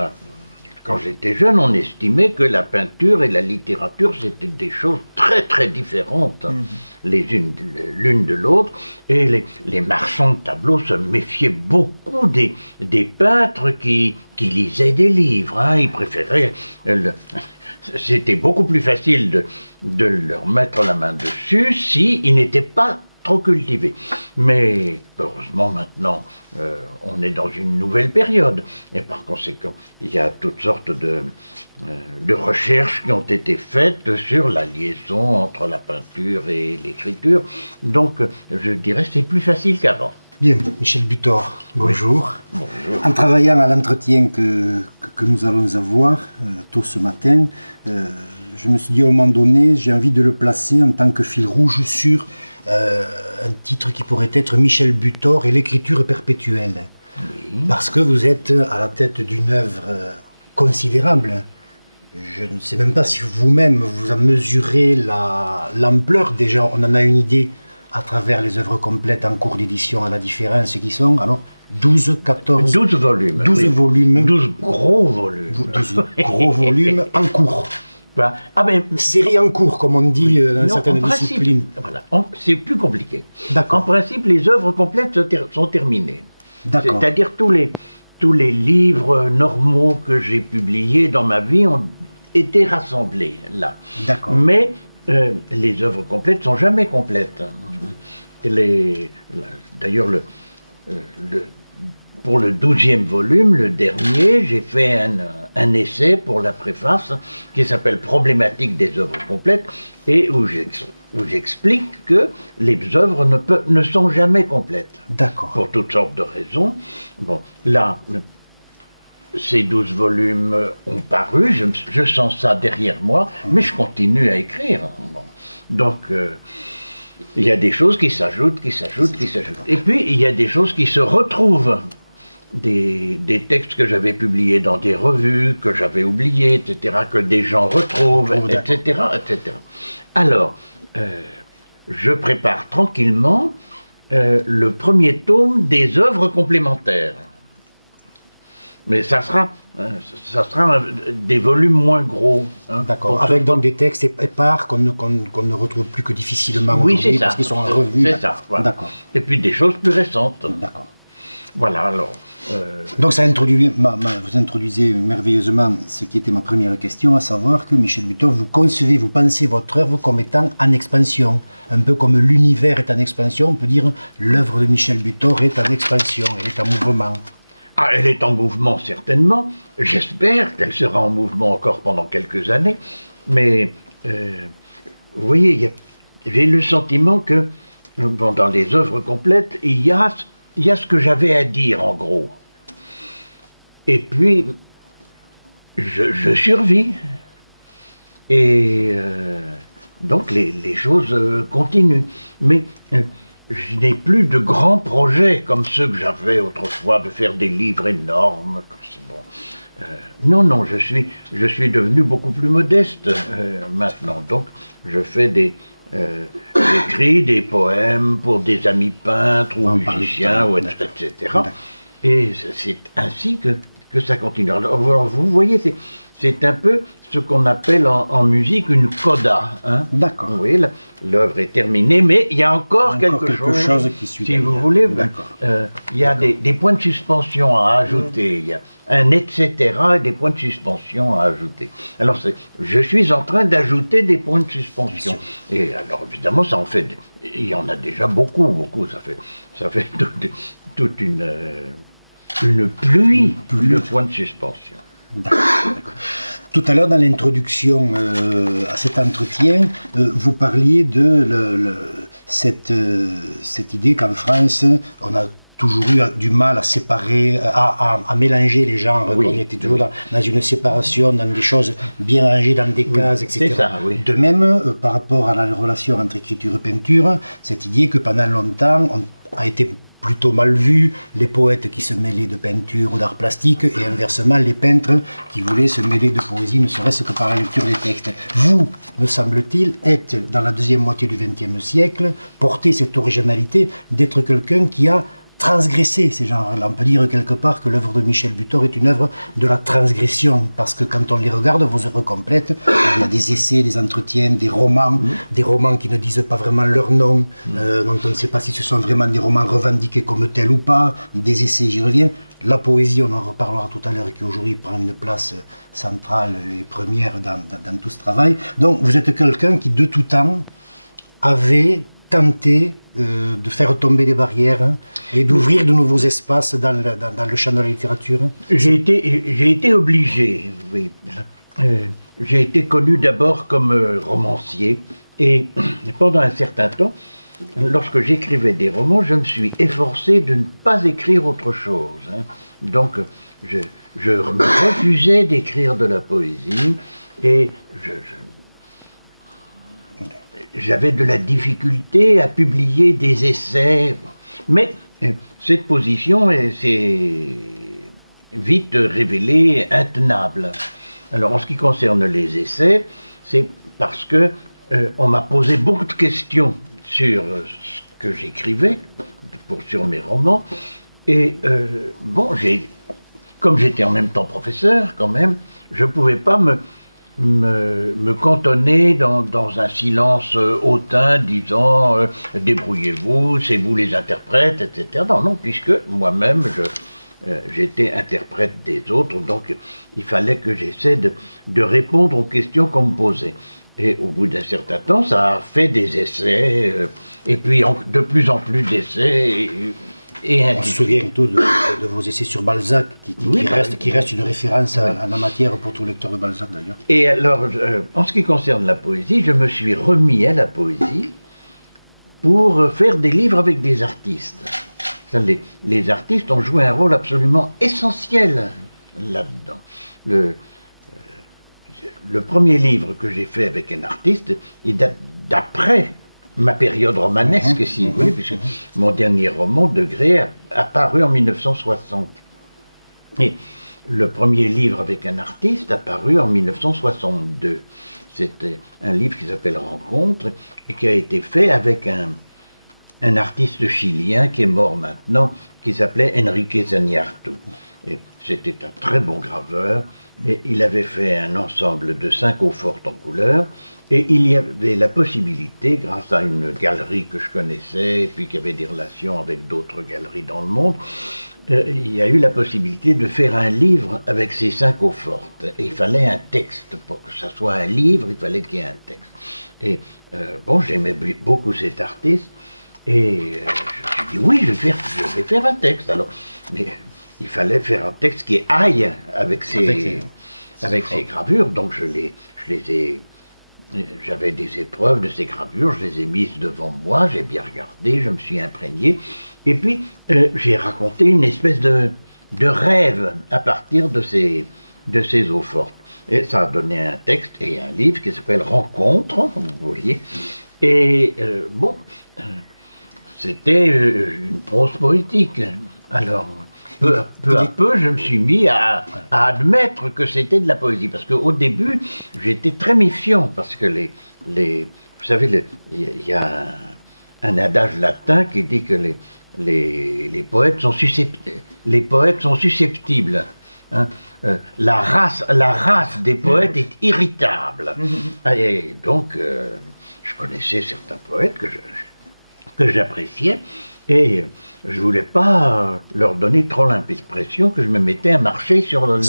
quand j'étais jeune, on estimait que la peinture et la littérature, c'était des choses très très différentes, l'une de l'autre, et les marchands de tableaux se méfiaient beaucoup des peintres qui lisaient des livres, hein. Ils préféraient... C'était beaucoup plus facile de leur mettre la main dessus s'ils n'étaient pas trop cultivés. Mais heureusement maintenant, on est dans une nouvelle période, et par conséquent, il y a toutes sortes de recherches qui ont été faites sur la liaison entre la peinture et l'écriture. Donc, je dirais que c'est plus facile qu'avant. Bien, Michel Butor, bonjour. Oui. Bonjour. En travaillant à l'entretien que nous allons avoir tôt ce matin, je me suis dit à un moment donné, j'ai envie de le placer en tant que fil rouge sur un titre qui pourrait être Michel Butor et l'écriture perpétuelle. Oui. Parce que vous êtes à la tête d'une œuvre considérable. Je ne sais même pas si vous-même vous en mesurez l'ampleur. Déjà, on en a une idée à travers les œuvres complètes en cours d'édition à la différence qui sont, alors, 12, 14... 12 volumes. 12 volumes. 12 gros volumes. 12 gros volumes en cours. Ah ben, série en cours, comme on dit dans certaines disciplines. Voilà, c'est plus compliqué. D'accord. En principe, les œuvres complètes sont terminées. D'accord. C'est-à-dire tous les livres normaux que j'ai publiés dans ma vie ont été rassemblés là. D'accord. Mais les œuvres complètes sont jamais complètes. D'ailleurs, pour le 12e volume, le dernier, j'ai fait un essai pour la préface qui s'appelle Problématique des œuvres complètes, et où j'explique que les œuvres ne sont jamais complètes. D'accord. Pour toutes sortes de raisons. Bon, là, ces 12 volumes ont paru, je sens ça derrière moi, mais je continue à écrire. Bon. Donc, Il y a des choses qui s'ajoutent, qui s'ajoutent, qui s'ajoutent. Et puis, il y a des choses qui se retrouvent. Des textes que j'avais publiés dans des revues, que j'avais oubliés, etc., que des gens retrouvent, etc., etc. Alors, je prépare tranquillement le premier tome des œuvres complémentaires. Mais ça sera des volumes moins gros. Hein, d'accord, avec donc des textes épars qu'on ne retrouve plus que difficilement aujourd'hui, parce qu'ils sont en revue. C'est ça, voilà. D'accord. Et puis des choses plus récentes. D'accord. Voilà, alors... Donc ça introduit, vous introduisez merveilleusement ce qui était ma première question, à savoir que Michel Butor, vous pensez votre œuvre comme étant en expansion. Un peu comme l'univers est en expansion, on peut dire l'œuvre de Michel Butor est en expansion, elle est en mouvement. Ah, elle est en mouvement certainement, j'espère qu'elle sera en mouvement encore pendant quelques années, mais vous voyez, j'ai le sentiment que dans les œuvres complètes, il y a ce que j'avais à dire en gros. Et puis, je survis. Et donc les choses continuent. Mais je n'ai plus de grands projets comme ceux que j'avais autrefois, de faire des livres énormes. Bon. Non, je suis devenu beaucoup plus modeste maintenant. Donc, je fais j'écris des poèmes pour des amis peintres ou musiciens, etc. Et c'est ainsi que ça continue. Alors, vous voyez, c'est un peu ce qu'on appelle en musique une coda. Hein. D'accord. Oui, l'œuvre est terminée, mais il y a encore quelque chose qui suit. Si vous voulez, il y a des points de suspension à ajouter. Il y a un etc. et des points de suspension à ajouter. Alors, je suis en train d'ajouter des points de suspension. Et alors, évidemment, ça en fait... Il y en a déjà beaucoup. Ça fait toute une pluie de points de suspension. D'accord. Tout à l'heure, dans l'introduction à cet entretien, vous parliez de cette idée qu'en France, on a toujours eu du mal à séparer, à mélanger les genres. Oui, on était toujours dans une séparation, dans des choses bien rangées, dans des cases, etc. Ça, oui. De même, par rapport à la relation entre écriture et peinture, cette idée que pendant longtemps, on a été plutôt mal vu les poètes qui se mêlaient de peinture ou d'art plastique et inversement les peintres qui voulaient se mêler de poésie, ne serait-ce que par la lecture des textes. Vous, me semble-t-il, êtes dans la deuxième moitié du XXe siècle, portez cette originalité d'être quelqu'un qui a transgresser ces genres-là. On peut dire quelque part que l'œuvre de Michel Butor est une œuvre de la transgression, parce que quand on les regarde, vos œuvres complètes, il y a des essais, des entretiens, des romans qui ne disent pas vraiment leur nom, dont on ne sait pas si ce sont vraiment des romans revendiqués comme tels ou pas, des essais, j'y reviens. La poésie, on en reparlera tout à l'heure, qui aujourd'hui prend une place centrale et première dans tout ce travail. Donc vous êtes quelqu'un qui, de tout temps, avait tenté de faire tomber des barrières et d'ouvrir de nouveaux espaces dans le champ de la littérature. J'ai été obligé, oui. J'ai été connu d'abord comme romancier et pendant un certain temps, lorsque j'écrivais des romans, je me suis efforcé de ne pas écrire autre chose. Hein. Donc, je me refusais d'écrire de la poésie et j'avais de la difficulté à publier des essais, mais cette position s'est vite révélée intenable. Alors en ce qui concerne les essais, c'est parce que on m'a posé beaucoup de questions sur ce que j'écrivais, sur mes romans, et bon, comme j'étais en même temps professeur quand même, je ne pouvais pas me cantonner dans un silence hautain disant débrouillez-vous, c'est vous les interprètes, etc. Non, puisque moi-même j'étais interprète des autres, donc il fallait que j'essaie de répondre aux questions qu'on me posait. Et au bout d'un certain temps, ça a fait des essais, et puis de plus en plus d'essais. On se souvient tous de vos essais sur Balzac, qui reste une référence à la matière pour tout lecteur de Balzac d'ailleurs. Et alors, en ce qui concerne la poésie, je me suis remis à la poésie pour faire des livres avec des artistes. Les artistes ont joué un rôle absolument essentiel là-dedans. Le premier livre que j'ai fait avec un artiste, il date d'après ma période romanesque, si vous voulez, puisque mon dernier roman, Degré, a paru en 1960. Et le premier livre avec un artiste a paru en 1962. C'était un livre qui s'appelle Rencontre et qui a été fait avec un artiste chilien qui est mort maintenant, qui s'appelait Enrique Zañartu. Et c'était un très bon graveur, et il avait fait un ensemble de 5 eaux-fortes en couleur, et il y avait la possibilité, grâce à une galerie que je connaissais, et puis qui avait des relations avec d'autres galeries dans le monde, il y a eu la possibilité de faire un livre avec ces 5 eaux-fortes. Et il fallait un texte. Pour que ça soit un livre, il fallait qu'il y ait un texte. Et bon, j'aimais beaucoup cet artiste, et je me suis dit, oui, je vais faire un texte. Alors, mais il fallait faire un texte qui aille avec ces gravures, donc je les ai... J'avais des épreuves de ces gravures, je les ai mises devant moi, j'ai bien regardé, je me suis imprégné, et puis j'ai raconté une espèce de rêve à partir de ces eaux fortes. Et ça a donné un texte et un livre qui s'appelle Rencontre, vous voyez, et bon, c'était une prose poétique. Alors, peu à peu, je me suis mis à admettre que c'était de la poésie. Parce qu'au début, j'étais très méfiant. Parce que vous savez, il y a un adage latin qui dit que les poètes sont susceptibles. Hein. La race des poètes est irritable. Et donc, je connaissais certains poètes que j'appréciais. Et je ne voulais pas leur donner trop l'impression que je me mettais à marcher sur leur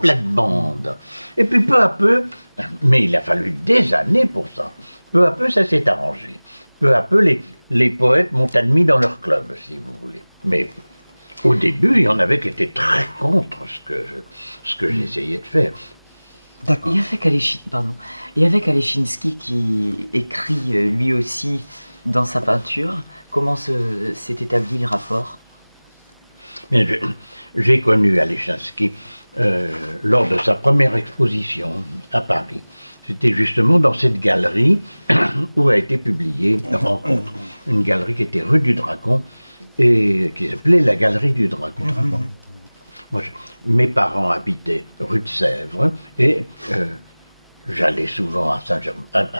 plate-bande. Et puis peu à peu, mais il a fallu des années pour ça, peu à peu ça s'est arrangé. Peu à peu les poètes m'ont admis dans leur club, si vous voulez. Mais au début, il y en avait qui étaient très contre ce que j'essayais de faire. D'accord. Il y avait Kalechinski qui écrit lui aussi dans sa peinture. Comment s'est établi le rapport? J'ai connu Alechinsky lors de sa première exposition à Paris. C'était justement dans cette galerie où a été publiée Rencontre, une galerie qui était rue du Dragon et qui s'appelait la Galerie du Dragon. Moi, mes parents habitaient rue de Sèvres et j'allais souvent à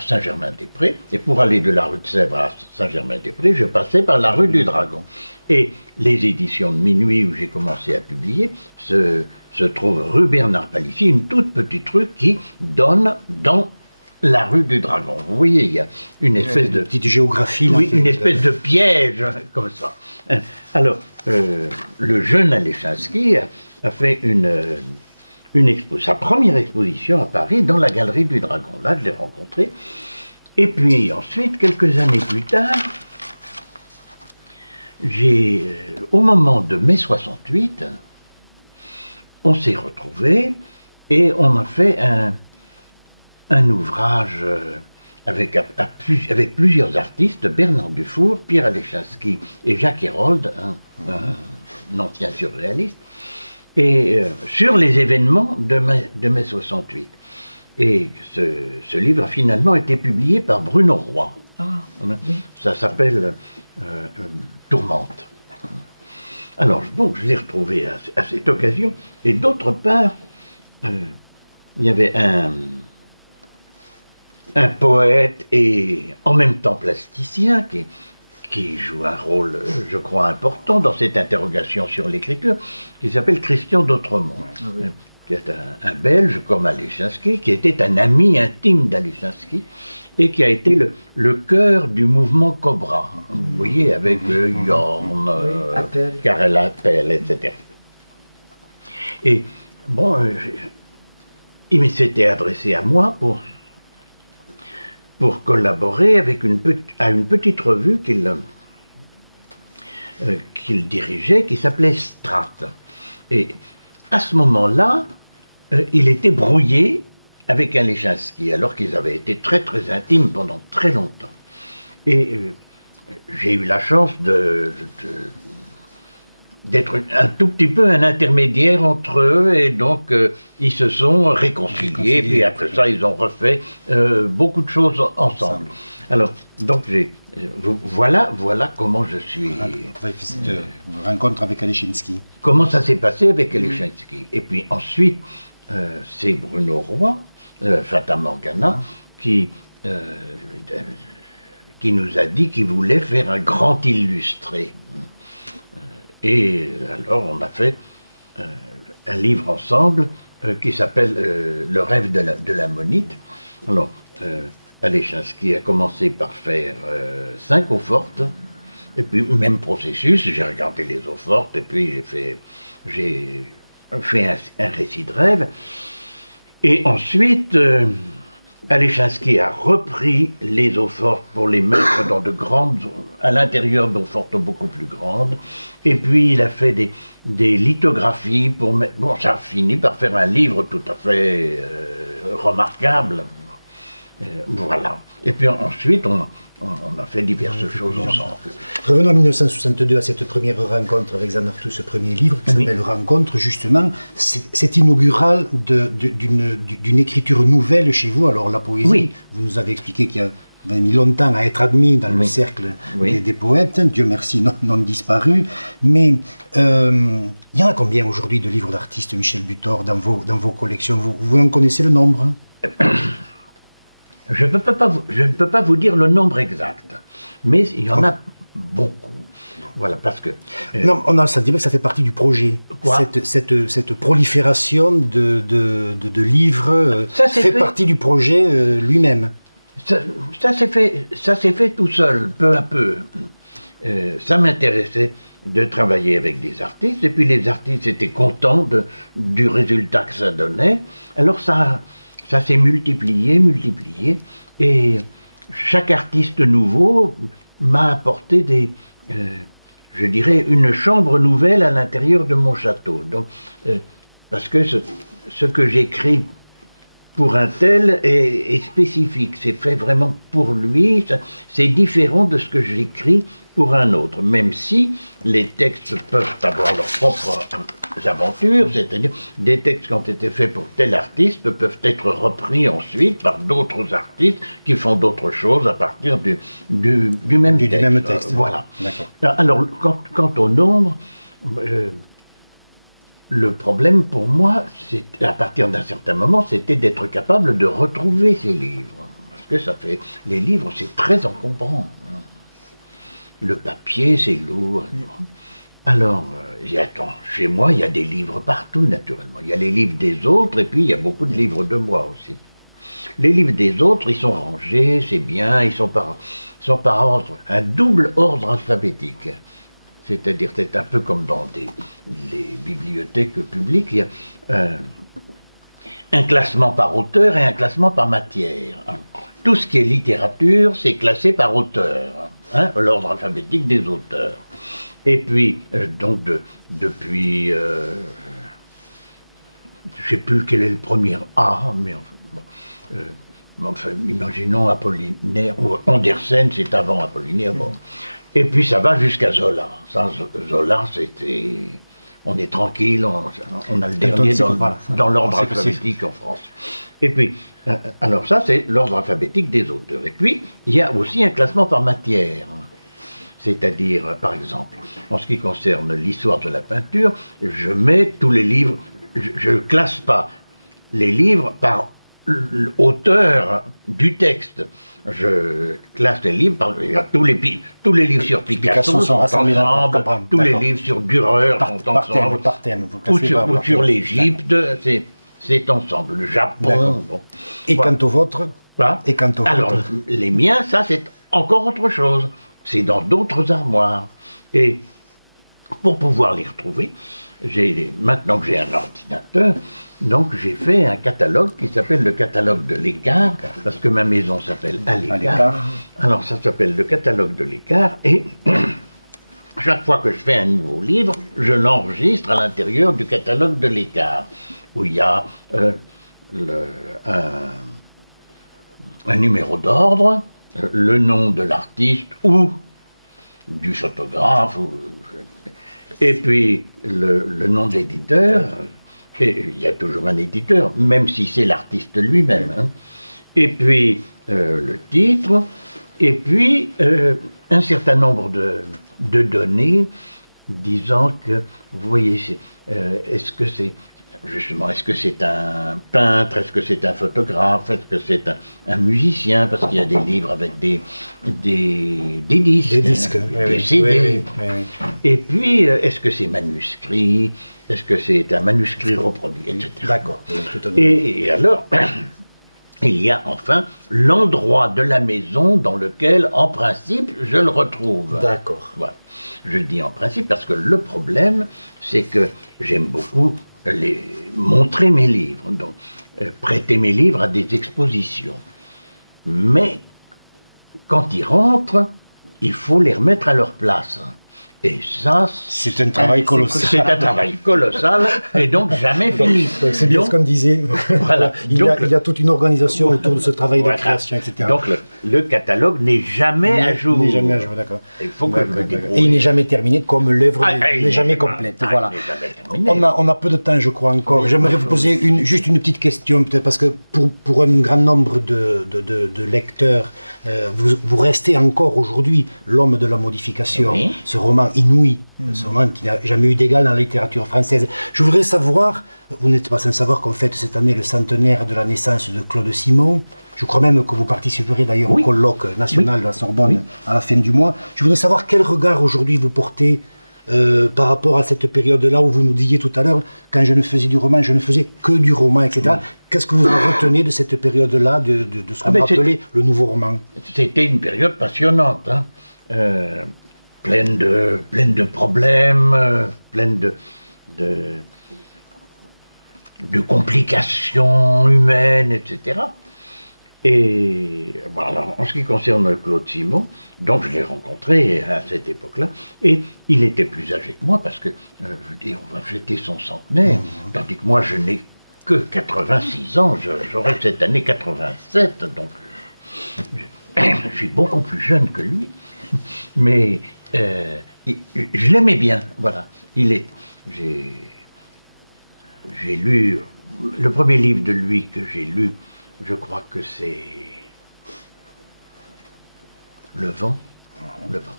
Saint-Germain-des-Prés, et pour aller de la rue de Sèvres à Saint-Germain-des-Prés, je passais par la rue du Dragon. Et les éditions de Minuit, où j'ai commencé à publier, se trouvent rue Bernard-Palissy, une toute petite rue qui donne dans la rue du Dragon. Vous voyez, il y a une espèce de... petite géographie. Oui, une espèce de piège, comme ça. Alors, le jeune Alechinsky a fait sa première exposition à Paris dans la Galerie du Dragon. Là, je l'ai rencontré. Et puis ensuite, quelques années plus tard, au moment de mai 68, on s'est retrouvés et on a fait un ouvrage avec plusieurs artistes, Bernard Dufour, Pierre Alechinsky et Jacques Hérold, un ancien surréaliste, et sur les événements de mai 68. Et ce livre a finalement été publié par Bruno Roy. Ça s'appelle Tourmente. Alors, donc, je l'ai retrouvé à cette occasion. Et d'autre part, il y avait un poète et en même temps plasticien qui joue un rôle, je crois, important dans cette interrogation sur l'écriture, qui s'appelle Christian d'Autremont, qui est un Belge comme Alechinsky, qui était un ami intime d'Alechinsky, et qui a été le cœur du mouvement Cobra, vous voyez, avec Yorn, Karel Appel, etc. Et bon, il s'était adressé à moi pour collaborer avec une petite revue qu'il dirigeait, qui s'appelait Strat. Et à ce moment-là, il était brouillé avec Alechinsky, alors qu'ils avaient été très très intimes pendant très longtemps. Et j'ai eu la chance d'être un tout petit peu un intermédiaire entre eux, et donc ils se sont réconciliés, puis après ça ils ont refait beaucoup de choses ensemble. Alors, donc voilà comment je suis... Cette rencontre avec Alechinsky. Comment ça s'est passé avec Alechinsky. Et puis ensuite, c'est Bruno Roy, Fata Morgana, qui nous a dit qu'il voulait faire un grand illustré. Et alors on a fait un livre ensemble qui s'appelle Le rêve de la monite. Alors, Alechinsky a commencé par faire 5 eaux-fortes, et puis même processus, j'ai regardé les eaux-fortes, et puis j'ai fait un récit de rêve. Et ensuite, Alechinsky a repris les eaux-fortes pour les mettre dans à l'intérieur d'eaux-fortes beaucoup plus grandes, et puis il a fait des lithographies pour mettre... Bon, ça a fini par faire un livre tout à fait remarquable. Voilà. Et puis ensuite, on a fait diverses choses ensemble. Revenons en 1962 à cette première rencontre avec Zanartu, ce premier livre qui s'appelle Rencontre, justement. C'est inaugural d'une écriture nouvelle chez vous. Alors la poésie, vous nous avez expliqué qu'il y a mis longtemps à être admis dans le cercle des poètes, Dieu merci, non disparu. Mais il y en a combien aujourd'hui de livres d'artistes, Michel Butor, dans vos collections? Vous en connaissez le nombre? Je ne peux pas vous dire le nombre exact, mais il y en a beaucoup. Voilà, parce que... non, on a le sentiment que ça fait partie du projet. Cette prolifération de livres fait partie du projet lui-même. Ça s'est fait tout seul, peu à peu. Ça m'intéressait de travailler avec des artistes, et puis les artistes étaient contents du résultat que ça donnait. Alors ça s'est multiplié, et chaque artiste nouveau m'a apporté je dirais, une chambre nouvelle à l'intérieur de mon château. Donc, parce que ce que j'écris pour un tel est spécifique, c'est fait vraiment pour lui, c'est différent de ce que j'écris pour un autre, même si les textes peuvent avoir leurs propres aventures, c'est-à-dire des textes qui ont été faits pour tel artiste peuvent être repris ensuite par d'autres artistes qui font d'autres choses à partir du même texte. Voilà. Alors, quant au nombre, le problème pour moi, à partir d'un certain moment, c'était d'être capable de retrouver ces livres. Parce que les livres, c'est très encombrant. Le papier, c'est lourd. Alors, chez moi, il y a des livres partout, naturellement. Il y a les livres des autres, et puis il y a beaucoup de livres de moi aussi. Les livres des autres, ils sont rangés, c'est bien, ils sont par ordre, un double ordre alphabétique. C'est-à-dire, c'est un peu comme dans les bibliothèques publiques, il y a un classement par auteur et un classement par matière. Tout ce qui est littérature, c'est classé par auteur, l'ordre alphabétique des auteurs. Et puis, donc, depuis, je ne sais plus quel est le premier A, mais enfin, imaginons Apollinaire, ou Andersen, c'est avant Apollinaire, bon. Et puis ça va jusqu'à Zola. Zola, on est tranquille, on a le dernier dans l'ordre alphabétique en France. Et puis, alors ça, c'est l'ordre alphabétique des auteurs. Et puis, il y a aussi un classement par matière. C'est-à-dire, par exemple, en ce qui concerne l'histoire de la peinture, je mets tous les livres, je ne classe pas les livres par auteur du texte. Je classe les livres par tous les livres sur Picasso sont ensemble, tous les livres sur Dürer sont ensemble, ou sur l'Égypte, c'est ensemble, le Japon. Bon. Et quant au vôtre? Alors, les miens, ça c'est encore autre chose. C'est dans d'autres armoires. Et pour pouvoir les retrouver, maintenant que j'ai un ordinateur, donc j'ai fait un catalogue qui s'appelle le catalogue de l'écart, parce que ma maison s'appelle À l'écart. Alors ça s'appelle le catalogue de l'écart, et chaque fois que je fais un nouveau livre, je l'enregistre à l'intérieur du catalogue de l'écart, où il y a un numéro d'ordre, le nom de l'artiste ou du photographe, Et puis, le nom de l'éditeur, et il y a toujours un éditeur, même si c'est l'artiste lui-même. Hein. Et puis, le titre, et puis, un certain nombre de données disant que, vous voyez, est-ce que c'est... Justement, est-ce que c'est un peintre, est-ce que c'est un photographe, est-ce que c'est un musicien, parce qu'il y a des livres avec des disques, des CD. Et puis, est-ce que c'est manuscrit, est-ce que c'est un manuscrit reproduit, etc. D'accord. Et alors, il y a enfin l'endroit de la maison dans lequel, en principe, je le retrouve. D'accord. Voilà. Je dis en principe parce que le problème, c'est que j'aime beaucoup montrer mes livres, donc prêter mes livres à des expositions. Mais quand ils rentrent, il faut les remettre à leur place. Et ça, c'est un travail colossal. C'est un travail colossal et donc jamais fini. C'est bien ce qu'on disait. Voilà. il y a toute une organisation autour de ce travail de création, etc. Donc le catalogue n'est jamais à jour. Il n'est jamais à jour, d'accord. Il faut que je me débrouille. Et il n'est jamais terminé, comme l'œuvre n'est jamais complète. Voilà. On a peu de temps, je crois, encore. J'aimerais vous poser juste une petite question, peut-être, parce que pour un grand nombre de lecteurs, vous restez encore aujourd'hui l'homme de la modification, oui. Ce roman inouï, ce roman qui n'a jamais eu d'égal dans la littérature française. Je voudrais savoir, vous n'êtes pas sans savoir qu'on fête cette année le centenaire de la naissance de Claude Simon. Je crois même que vous participerez d'ailleurs au colloque national de la Sorbonne à la fin du mois. Je voudrais savoir quel regard aujourd'hui vous portez par rapport à cette période-là où vous nous disiez tout à l'heure, quand je ne faisais du roman, je ne faisais que du roman, etc. Qu'est-ce que vous en retenez de cette période-là, de ce qu'on appelait le nouveau roman? C'était une période passionnante, hein. Pleine de problèmes, pleine de complications humaines, etc. Et voilà, en ce qui concerne Claude Simon, donc je l'ai rencontré à cette époque-là, et il était plus âgé que moi, parce que, je veux dire, on va fêter son centenaire, tandis que moi je n'ai que 86 ans, j'aurai cette année 87, donc je suis beaucoup plus jeune que lui, mais je l'aimais bien, voilà. J'ai lu, le premier livre de lui que j'ai lu, je crois que c'est Le Vent. Le Vent.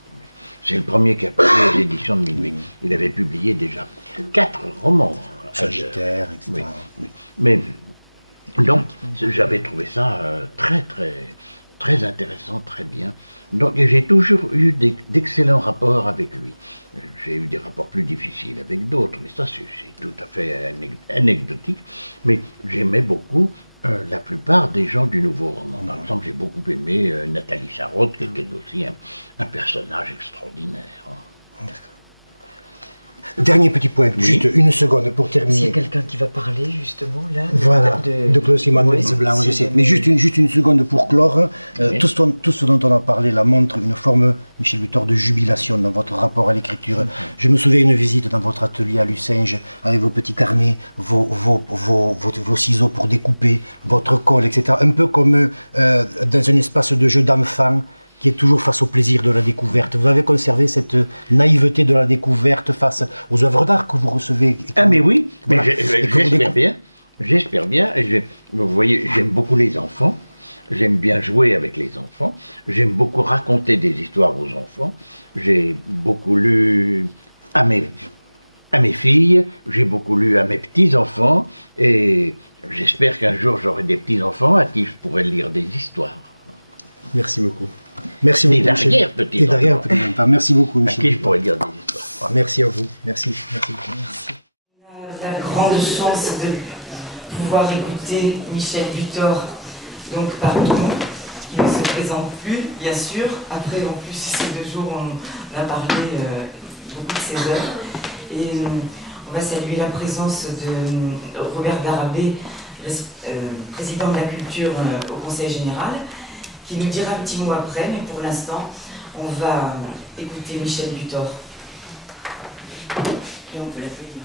C'est le premier qui a paru aux éditions de Minuit. Il avait publié déjà 4 romans. Sagittaire, etc. Oui. Oui. Mais donc, j'avais trouvé ça très intéressant, très bien. Donc, j'ai toujours eu d'excellents rapports avec lui. J'ai eu des rapports plus difficiles avec d'autres, mais ça, c'est tout à fait anecdotique. Mais j'aimais beaucoup la plupart des gens du nouveau roman. Par exemple, j'ai beaucoup aimé Nathalie Sarraute, qui était aussi un personnage extraordinaire. D'accord. Dernier petit point, juste une seconde pour terminer. Il y a quelqu'un qui va parler justement là. Voilà, de Claude Simon, Lise Blanc, je sais. Mais juste une seconde pour clore. Tout ce dont on a parlé là montre une forme, Michel Butor, de jubilation dans votre rapport à l'écriture. Je me souviens d'une visite dans votre atelier à Lucinge avec vos petits carnets, vos ciseaux pour découper, votre colle, etc. Un peu comme dans un espace de jeu d'enfant qui est toujours face au plaisir de la découverte. Vous avez conservé cette naïveté de la découverte face aux œuvres d'art que vous recevez. Ah mais oui, voilà. J'espère bien. Vous voyez, j'aime beaucoup les enfants, j'aime bien jouer avec les enfants, j'aime beaucoup raconter des histoires aux enfants, j'ai beaucoup lu à mes filles, j'ai beaucoup lu à mes petits-enfants, et j'espère qu'un jour j'aurai des petits-enfants à qui je pourrai lire des histoires. Merci beaucoup. Merci beaucoup. Et derrière, petit-enfants. Merci beaucoup, Michel. À qui je pourrais dire des histoires. Merci à vous. Merci beaucoup. Merci. La grande chance de pouvoir écouter Michel Butor, donc partout, qui ne se présente plus, bien sûr. Après, en plus, ces 2 jours, on a parlé beaucoup de ses œuvres. Et on va saluer la présence de Robert Garabé, président de la culture au Conseil général, qui nous dira un petit mot après, mais pour l'instant, on va écouter Michel Butor. Et on peut l'applaudir.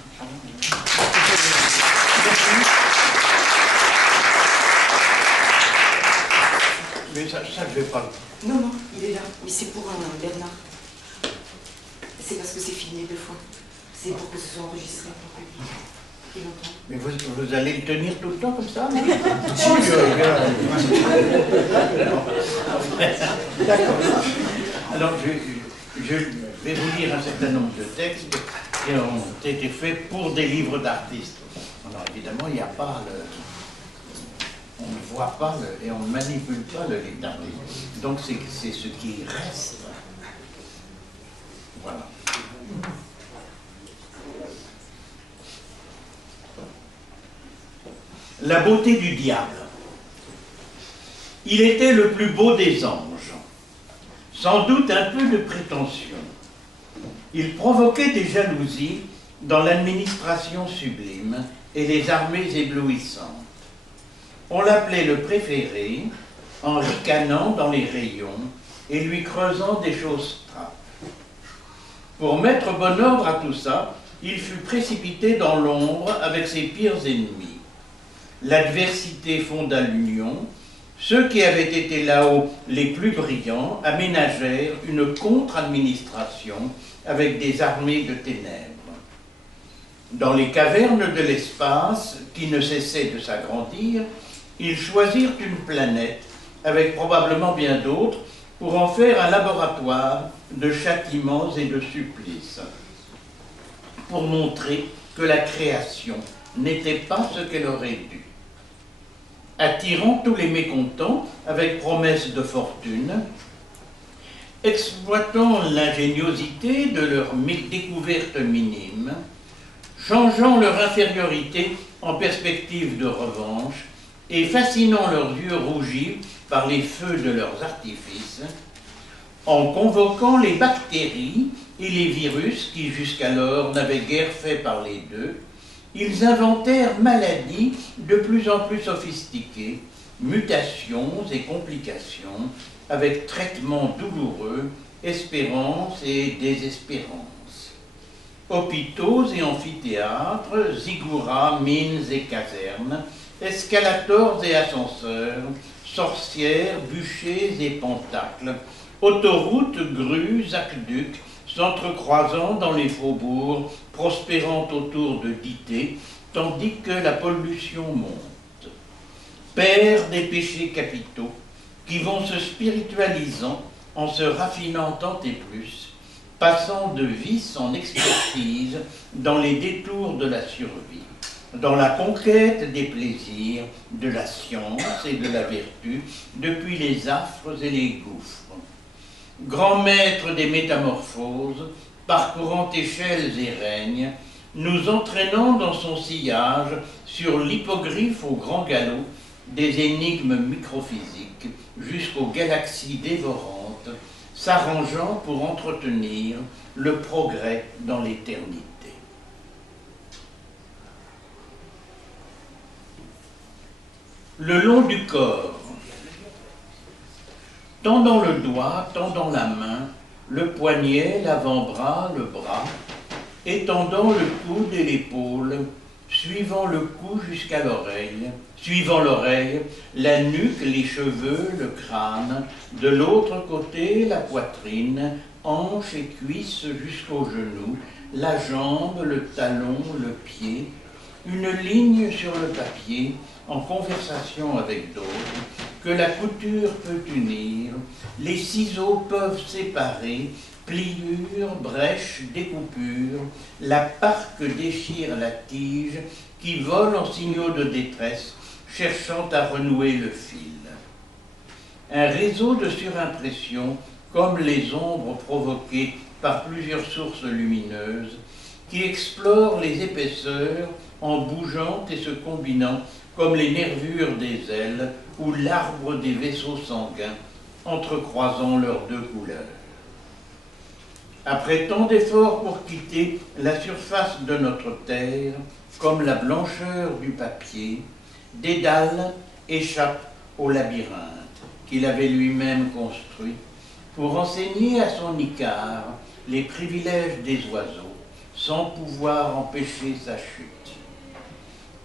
Mais ça, je vais pas. Non, il est là. Mais c'est pour un Bernard. C'est parce que c'est filmé 2 fois. C'est pour que ce soit enregistré pour le public. Qui l'entend. Mais vous allez le tenir tout le temps comme ça, non? D'accord. Alors, je vais vous lire un certain nombre de textes qui ont été faits pour des livres d'artistes. Alors, évidemment, il n'y a pas le... On ne voit pas et on ne manipule pas le livre d'artiste. Donc, c'est ce qui reste. Voilà. La beauté du diable. Il était le plus beau des anges, sans doute un peu de prétention. Il provoquait des jalousies dans l'administration sublime et les armées éblouissantes. On l'appelait le préféré, en ricanant dans les rayons et lui creusant des choses trappes. Pour mettre bon ordre à tout ça, il fut précipité dans l'ombre avec ses pires ennemis. L'adversité fonda l'union. Ceux qui avaient été là-haut les plus brillants aménagèrent une contre-administration avec des armées de ténèbres. Dans les cavernes de l'espace, qui ne cessaient de s'agrandir, ils choisirent une planète, avec probablement bien d'autres, pour en faire un laboratoire de châtiments et de supplices, pour montrer que la création n'était pas ce qu'elle aurait dû. Attirant tous les mécontents avec promesse de fortune, exploitant l'ingéniosité de leurs découvertes minimes, changeant leur infériorité en perspective de revanche et fascinant leurs yeux rougis par les feux de leurs artifices, en convoquant les bactéries et les virus qui jusqu'alors n'avaient guère fait parler d'eux, ils inventèrent maladies de plus en plus sophistiquées, mutations et complications, avec traitements douloureux, espérance et désespérance. Hôpitaux et amphithéâtres, ziggourats, mines et casernes, escalators et ascenseurs, sorcières, bûchers et pentacles, autoroutes, grues, aqueducs, s'entrecroisant dans les faubourgs, prospérant autour de Dité, tandis que la pollution monte. Père des péchés capitaux, qui vont se spiritualisant en se raffinant tant et plus, passant de vice en expertise dans les détours de la survie, dans la conquête des plaisirs, de la science et de la vertu, depuis les affres et les gouffres. Grand maître des métamorphoses, parcourant échelles et règnes, nous entraînant dans son sillage sur l'hippogriffe au grand galop des énigmes microphysiques jusqu'aux galaxies dévorantes, s'arrangeant pour entretenir le progrès dans l'éternité. Le long du corps, tendant le doigt, tendant la main, le poignet, l'avant-bras, le bras, étendant le coude et l'épaule, suivant le cou jusqu'à l'oreille, suivant l'oreille, la nuque, les cheveux, le crâne, de l'autre côté, la poitrine, hanches et cuisses jusqu'aux genoux, la jambe, le talon, le pied, une ligne sur le papier, en conversation avec d'autres, que la couture peut unir, les ciseaux peuvent séparer, pliures, brèches, découpures, la parque déchire la tige qui vole en signaux de détresse, cherchant à renouer le fil. Un réseau de surimpression, comme les ombres provoquées par plusieurs sources lumineuses, qui explorent les épaisseurs en bougeant et se combinant comme les nervures des ailes ou l'arbre des vaisseaux sanguins, entrecroisant leurs deux couleurs. Après tant d'efforts pour quitter la surface de notre terre, comme la blancheur du papier, Dédale échappe au labyrinthe qu'il avait lui-même construit pour enseigner à son Icare les privilèges des oiseaux, sans pouvoir empêcher sa chute.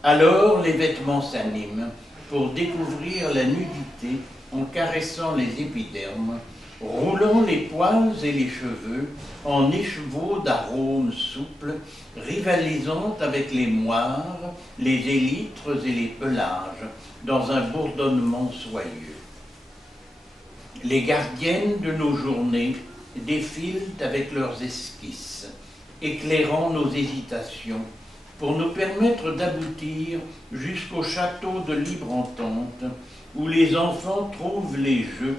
Alors les vêtements s'animent pour découvrir la nudité en caressant les épidermes roulant les poils et les cheveux en écheveaux d'arômes souples, rivalisant avec les moires, les élytres et les pelages, dans un bourdonnement soyeux. Les gardiennes de nos journées défilent avec leurs esquisses, éclairant nos hésitations, pour nous permettre d'aboutir jusqu'au château de libre entente, où les enfants trouvent les jeux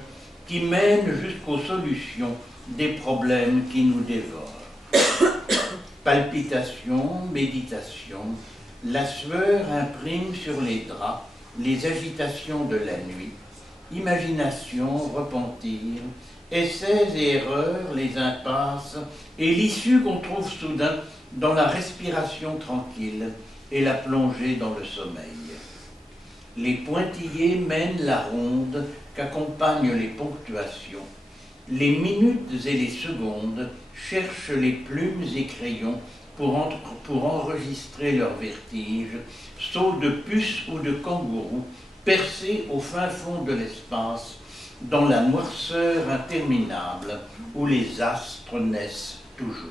qui mènent jusqu'aux solutions des problèmes qui nous dévorent. Palpitations, méditation, la sueur imprime sur les draps les agitations de la nuit, imagination, repentir, essais et erreurs, les impasses, et l'issue qu'on trouve soudain dans la respiration tranquille et la plongée dans le sommeil. Les pointillés mènent la ronde qu'accompagnent les ponctuations. Les minutes et les secondes cherchent les plumes et crayons pour enregistrer leur vertige, sauts de puce ou de kangourou, percés au fin fond de l'espace, dans la noirceur interminable où les astres naissent toujours.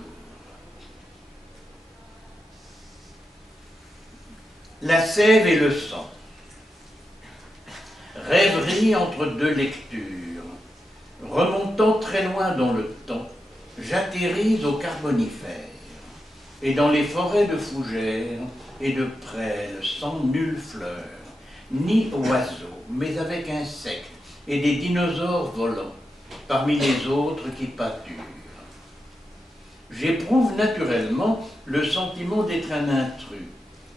La sève et le sang. Rêverie entre deux lectures. Remontant très loin dans le temps, j'atterris au Carbonifère, et dans les forêts de fougères et de prêles sans nulle fleur, ni oiseaux, mais avec insectes et des dinosaures volants, parmi les autres qui pâturent. J'éprouve naturellement le sentiment d'être un intrus,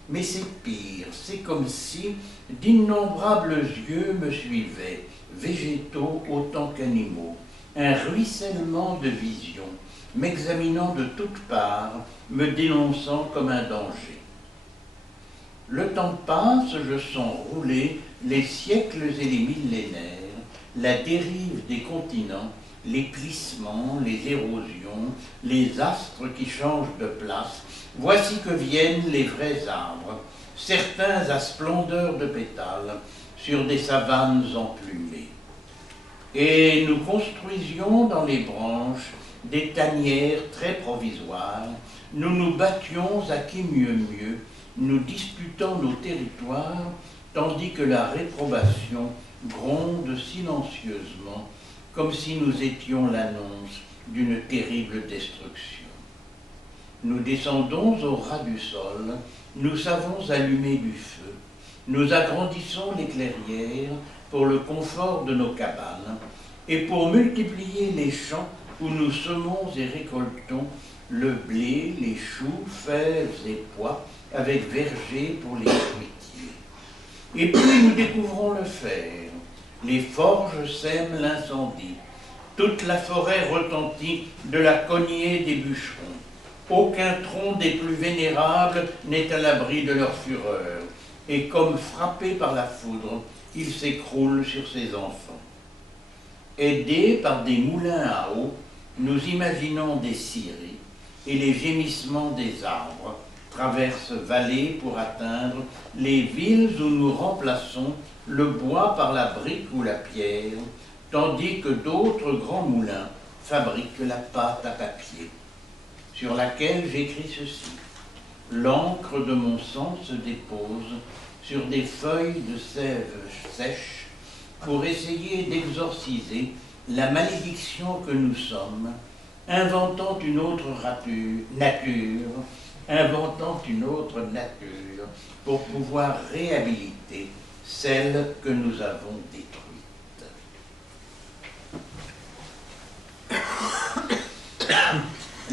mais c'est pire, c'est comme si d'innombrables yeux me suivaient, végétaux autant qu'animaux, un ruissellement de vision, m'examinant de toutes parts, me dénonçant comme un danger. Le temps passe, je sens rouler les siècles et les millénaires, la dérive des continents, les plissements, les érosions, les astres qui changent de place. Voici que viennent les vrais arbres, certains à splendeur de pétales, sur des savanes emplumées. Et nous construisions dans les branches des tanières très provisoires, nous nous battions à qui mieux mieux, nous disputant nos territoires, tandis que la réprobation gronde silencieusement, comme si nous étions l'annonce d'une terrible destruction. Nous descendons au ras du sol, nous savons allumer du feu, nous agrandissons les clairières pour le confort de nos cabanes et pour multiplier les champs où nous semons et récoltons le blé, les choux, fèves et pois, avec vergers pour les fruitiers. Et puis nous découvrons le fer, les forges sèment l'incendie, toute la forêt retentit de la cognée des bûcherons. Aucun tronc des plus vénérables n'est à l'abri de leur fureur, et comme frappé par la foudre, il s'écroule sur ses enfants. Aidés par des moulins à eau, nous imaginons des scieries, et les gémissements des arbres traversent vallées pour atteindre les villes où nous remplaçons le bois par la brique ou la pierre, tandis que d'autres grands moulins fabriquent la pâte à papier, sur laquelle j'écris ceci. L'encre de mon sang se dépose sur des feuilles de sève sèche pour essayer d'exorciser la malédiction que nous sommes, inventant une autre nature, pour pouvoir réhabiliter celle que nous avons détruite.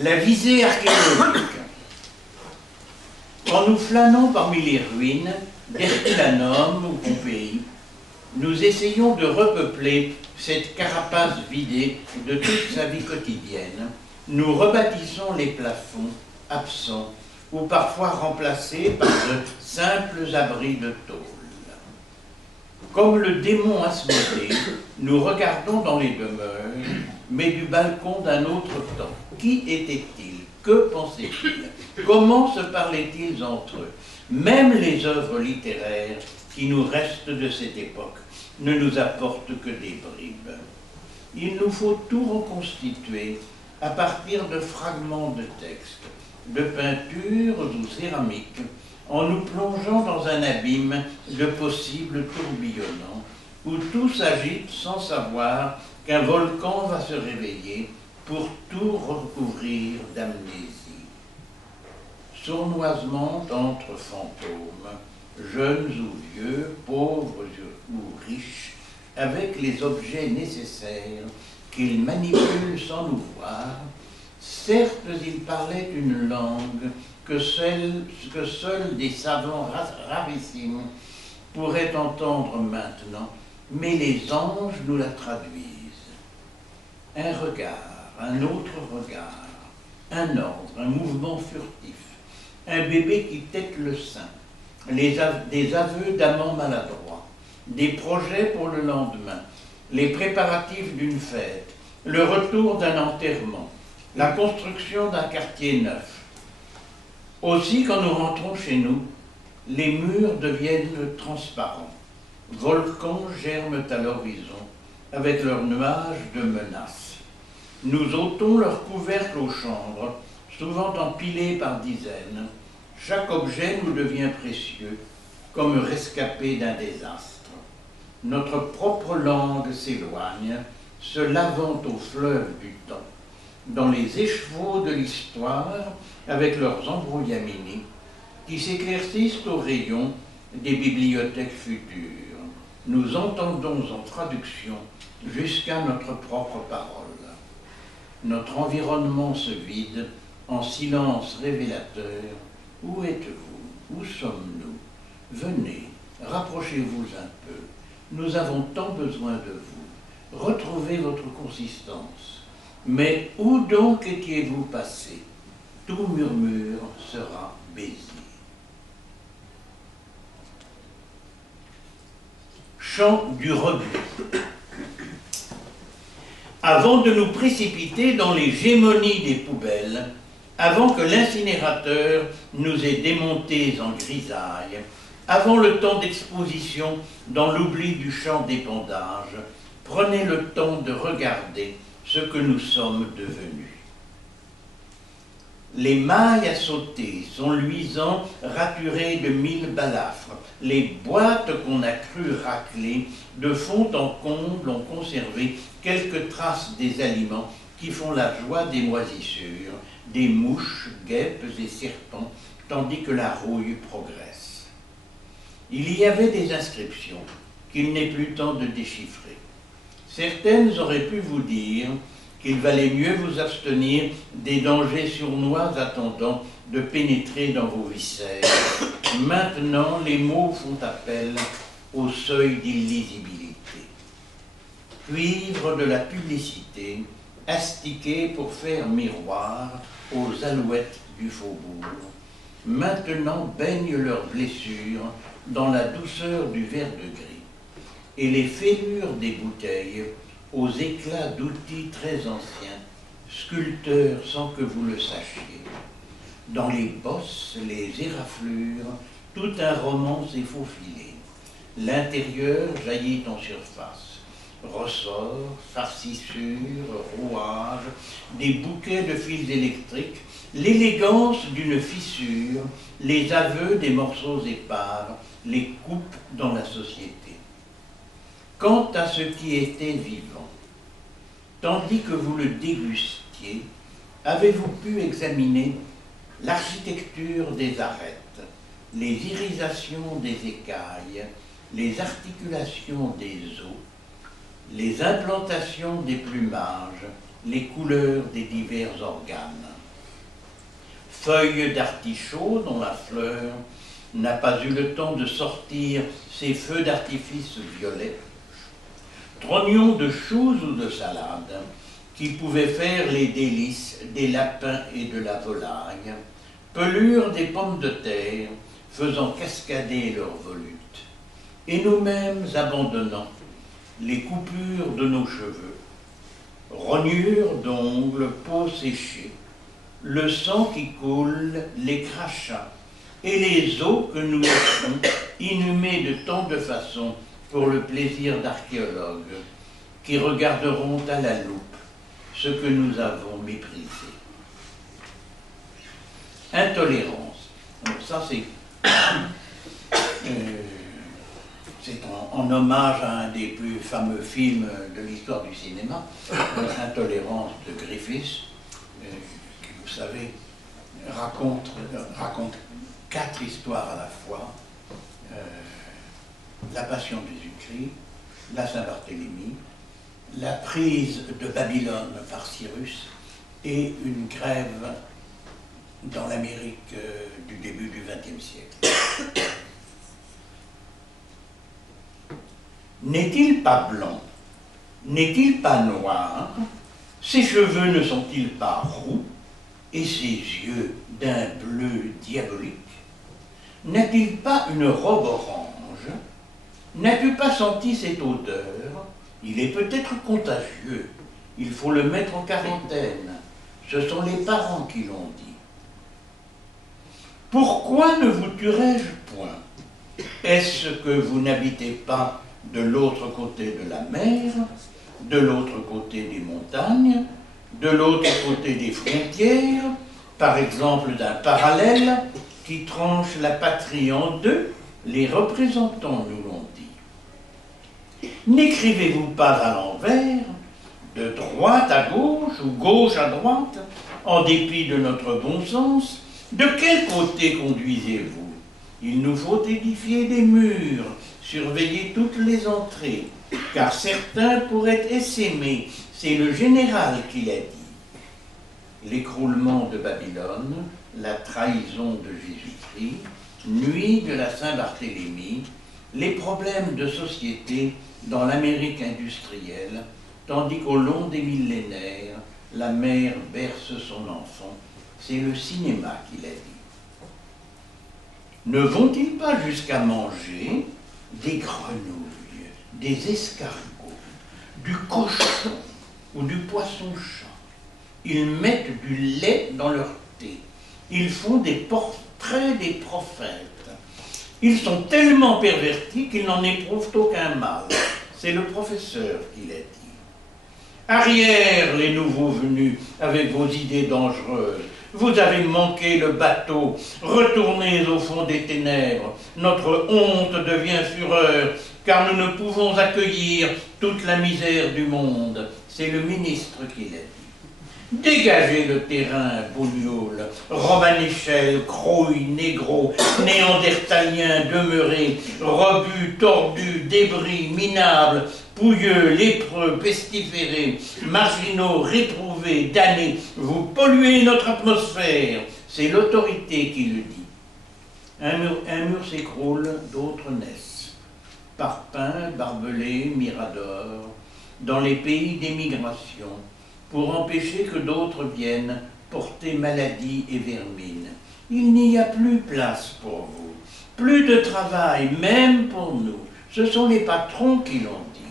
La visée archéologique. En nous flânant parmi les ruines d'Herculanum ou Pompéi, nous essayons de repeupler cette carapace vidée de toute sa vie quotidienne. Nous rebâtissons les plafonds absents ou parfois remplacés par de simples abris de tôle. Comme le démon Asmodée, nous regardons dans les demeures, mais du balcon d'un autre temps. Qui était-il? Que pensait-il? Comment se parlaient-ils entre eux? Même les œuvres littéraires qui nous restent de cette époque ne nous apportent que des bribes. il nous faut tout reconstituer à partir de fragments de textes, de peintures ou céramiques, en nous plongeant dans un abîme de possibles tourbillonnants, où tout s'agite sans savoir qu'un volcan va se réveiller pour tout recouvrir d'amnésie. Sournoisement entre fantômes, jeunes ou vieux, pauvres ou riches, avec les objets nécessaires qu'ils manipulent sans nous voir, certes ils parlaient une langue que seuls des savants rarissimes pourraient entendre maintenant, mais les anges nous la traduisent. Un regard, un autre regard, un ordre, un mouvement furtif, un bébé qui tète le sein, des aveux d'amants maladroits, des projets pour le lendemain, les préparatifs d'une fête, le retour d'un enterrement, la construction d'un quartier neuf. Aussi, quand nous rentrons chez nous, les murs deviennent transparents. Volcans germent à l'horizon avec leurs nuages de menaces. Nous ôtons leurs couvercles aux chambres, souvent empilés par dizaines. Chaque objet nous devient précieux, comme rescapé d'un désastre. Notre propre langue s'éloigne, se lavant au fleuve du temps, dans les écheveaux de l'histoire, avec leurs embrouillamini, qui s'éclaircissent aux rayons des bibliothèques futures. Nous entendons en traduction jusqu'à notre propre parole. Notre environnement se vide en silence révélateur. Où êtes-vous? Où sommes-nous? Venez, rapprochez-vous un peu. Nous avons tant besoin de vous. Retrouvez votre consistance. Mais où donc étiez-vous passé? Tout murmure sera baisé. Chant du rebut. Avant de nous précipiter dans les gémonies des poubelles, avant que l'incinérateur nous ait démontés en grisaille, avant le temps d'exposition dans l'oubli du champ d'épandage, prenez le temps de regarder ce que nous sommes devenus. Les mailles à sauter sont luisants, raturés de 1000 balafres. Les boîtes qu'on a cru racler, de fond en comble, ont conservé quelques traces des aliments qui font la joie des moisissures, des mouches, guêpes et serpents, tandis que la rouille progresse. Il y avait des inscriptions qu'il n'est plus temps de déchiffrer. Certaines auraient pu vous dire qu'il valait mieux vous abstenir des dangers sournois attendant de pénétrer dans vos viscères. Maintenant, les mots font appel au seuil d'illisibilité. Cuivre de la publicité, astiqué pour faire miroir aux alouettes du faubourg, maintenant baignent leurs blessures dans la douceur du verre de gris, et les fêlures des bouteilles aux éclats d'outils très anciens, sculpteurs sans que vous le sachiez. Dans les bosses, les éraflures, tout un roman s'est faufilé. L'intérieur jaillit en surface. Ressorts, farcissures, rouages, des bouquets de fils électriques, l'élégance d'une fissure, les aveux des morceaux épars, les coupes dans la société. Quant à ce qui était vivant, tandis que vous le dégustiez, avez-vous pu examiner l'architecture des arêtes, les irisations des écailles, les articulations des os, les implantations des plumages, les couleurs des divers organes? Feuilles d'artichaut dont la fleur n'a pas eu le temps de sortir ses feux d'artifice violets, trognons de choux ou de salade, qui pouvaient faire les délices des lapins et de la volaille, pelure des pommes de terre, faisant cascader leurs volutes, et nous-mêmes abandonnant les coupures de nos cheveux, rognures d'ongles, peau séchée, le sang qui coule, les crachats, et les os que nous laissons inhumés de tant de façons pour le plaisir d'archéologues, qui regarderont à la loupe ce que nous avons méprisé. Intolérance. Donc ça, c'est en hommage à un des plus fameux films de l'histoire du cinéma, Intolérance de Griffiths, qui, vous savez, raconte 4 histoires à la fois. La Passion de Jésus-Christ, la Saint-Barthélemy, la prise de Babylone par Cyrus et une grève dans l'Amérique du début du XXe siècle. N'est-il pas blanc? N'est-il pas noir? Ses cheveux ne sont-ils pas roux? Et ses yeux d'un bleu diabolique? N'a-t-il pas une robe orange? N'as-tu pas senti cette odeur? Il est peut-être contagieux. Il faut le mettre en quarantaine. Ce sont les parents qui l'ont dit. Pourquoi ne vous tuerais-je point? Est-ce que vous n'habitez pas de l'autre côté de la mer, de l'autre côté des montagnes, de l'autre côté des frontières, par exemple d'un parallèle qui tranche la patrie en deux? Les représentants nous l'ont dit. N'écrivez-vous pas à l'envers, de droite à gauche ou gauche à droite, en dépit de notre bon sens? De quel côté conduisez-vous? Il nous faut édifier des murs, surveiller toutes les entrées, car certains pourraient essaimer. C'est le général qui l'a dit. L'écroulement de Babylone, la trahison de Jésus-Christ, nuit de la Saint-Barthélemy, les problèmes de société dans l'Amérique industrielle, tandis qu'au long des millénaires, la mère berce son enfant. C'est le cinéma qui l'a dit. Ne vont-ils pas jusqu'à manger des grenouilles, des escargots, du cochon ou du poisson-chat? Ils mettent du lait dans leur thé. Ils font des portraits des prophètes. Ils sont tellement pervertis qu'ils n'en éprouvent aucun mal. C'est le professeur qui l'a dit. Arrière, les nouveaux venus, avec vos idées dangereuses. Vous avez manqué le bateau. Retournez au fond des ténèbres. Notre honte devient fureur, car nous ne pouvons accueillir toute la misère du monde. C'est le ministre qui l'a dit. Dégagez le terrain, bougnoul, Romanichel, Crouille, Négro, Néandertalien, demeuré, rebut, tordu, débris, minable, pouilleux, lépreux, pestiférés, marginaux, réprouvés, damnés, vous polluez notre atmosphère. C'est l'autorité qui le dit. Un mur s'écroule, d'autres naissent. Parpin, Barbelé, Mirador, dans les pays d'émigration, pour empêcher que d'autres viennent porter maladie et vermine. Il n'y a plus place pour vous, plus de travail, même pour nous. Ce sont les patrons qui l'ont dit.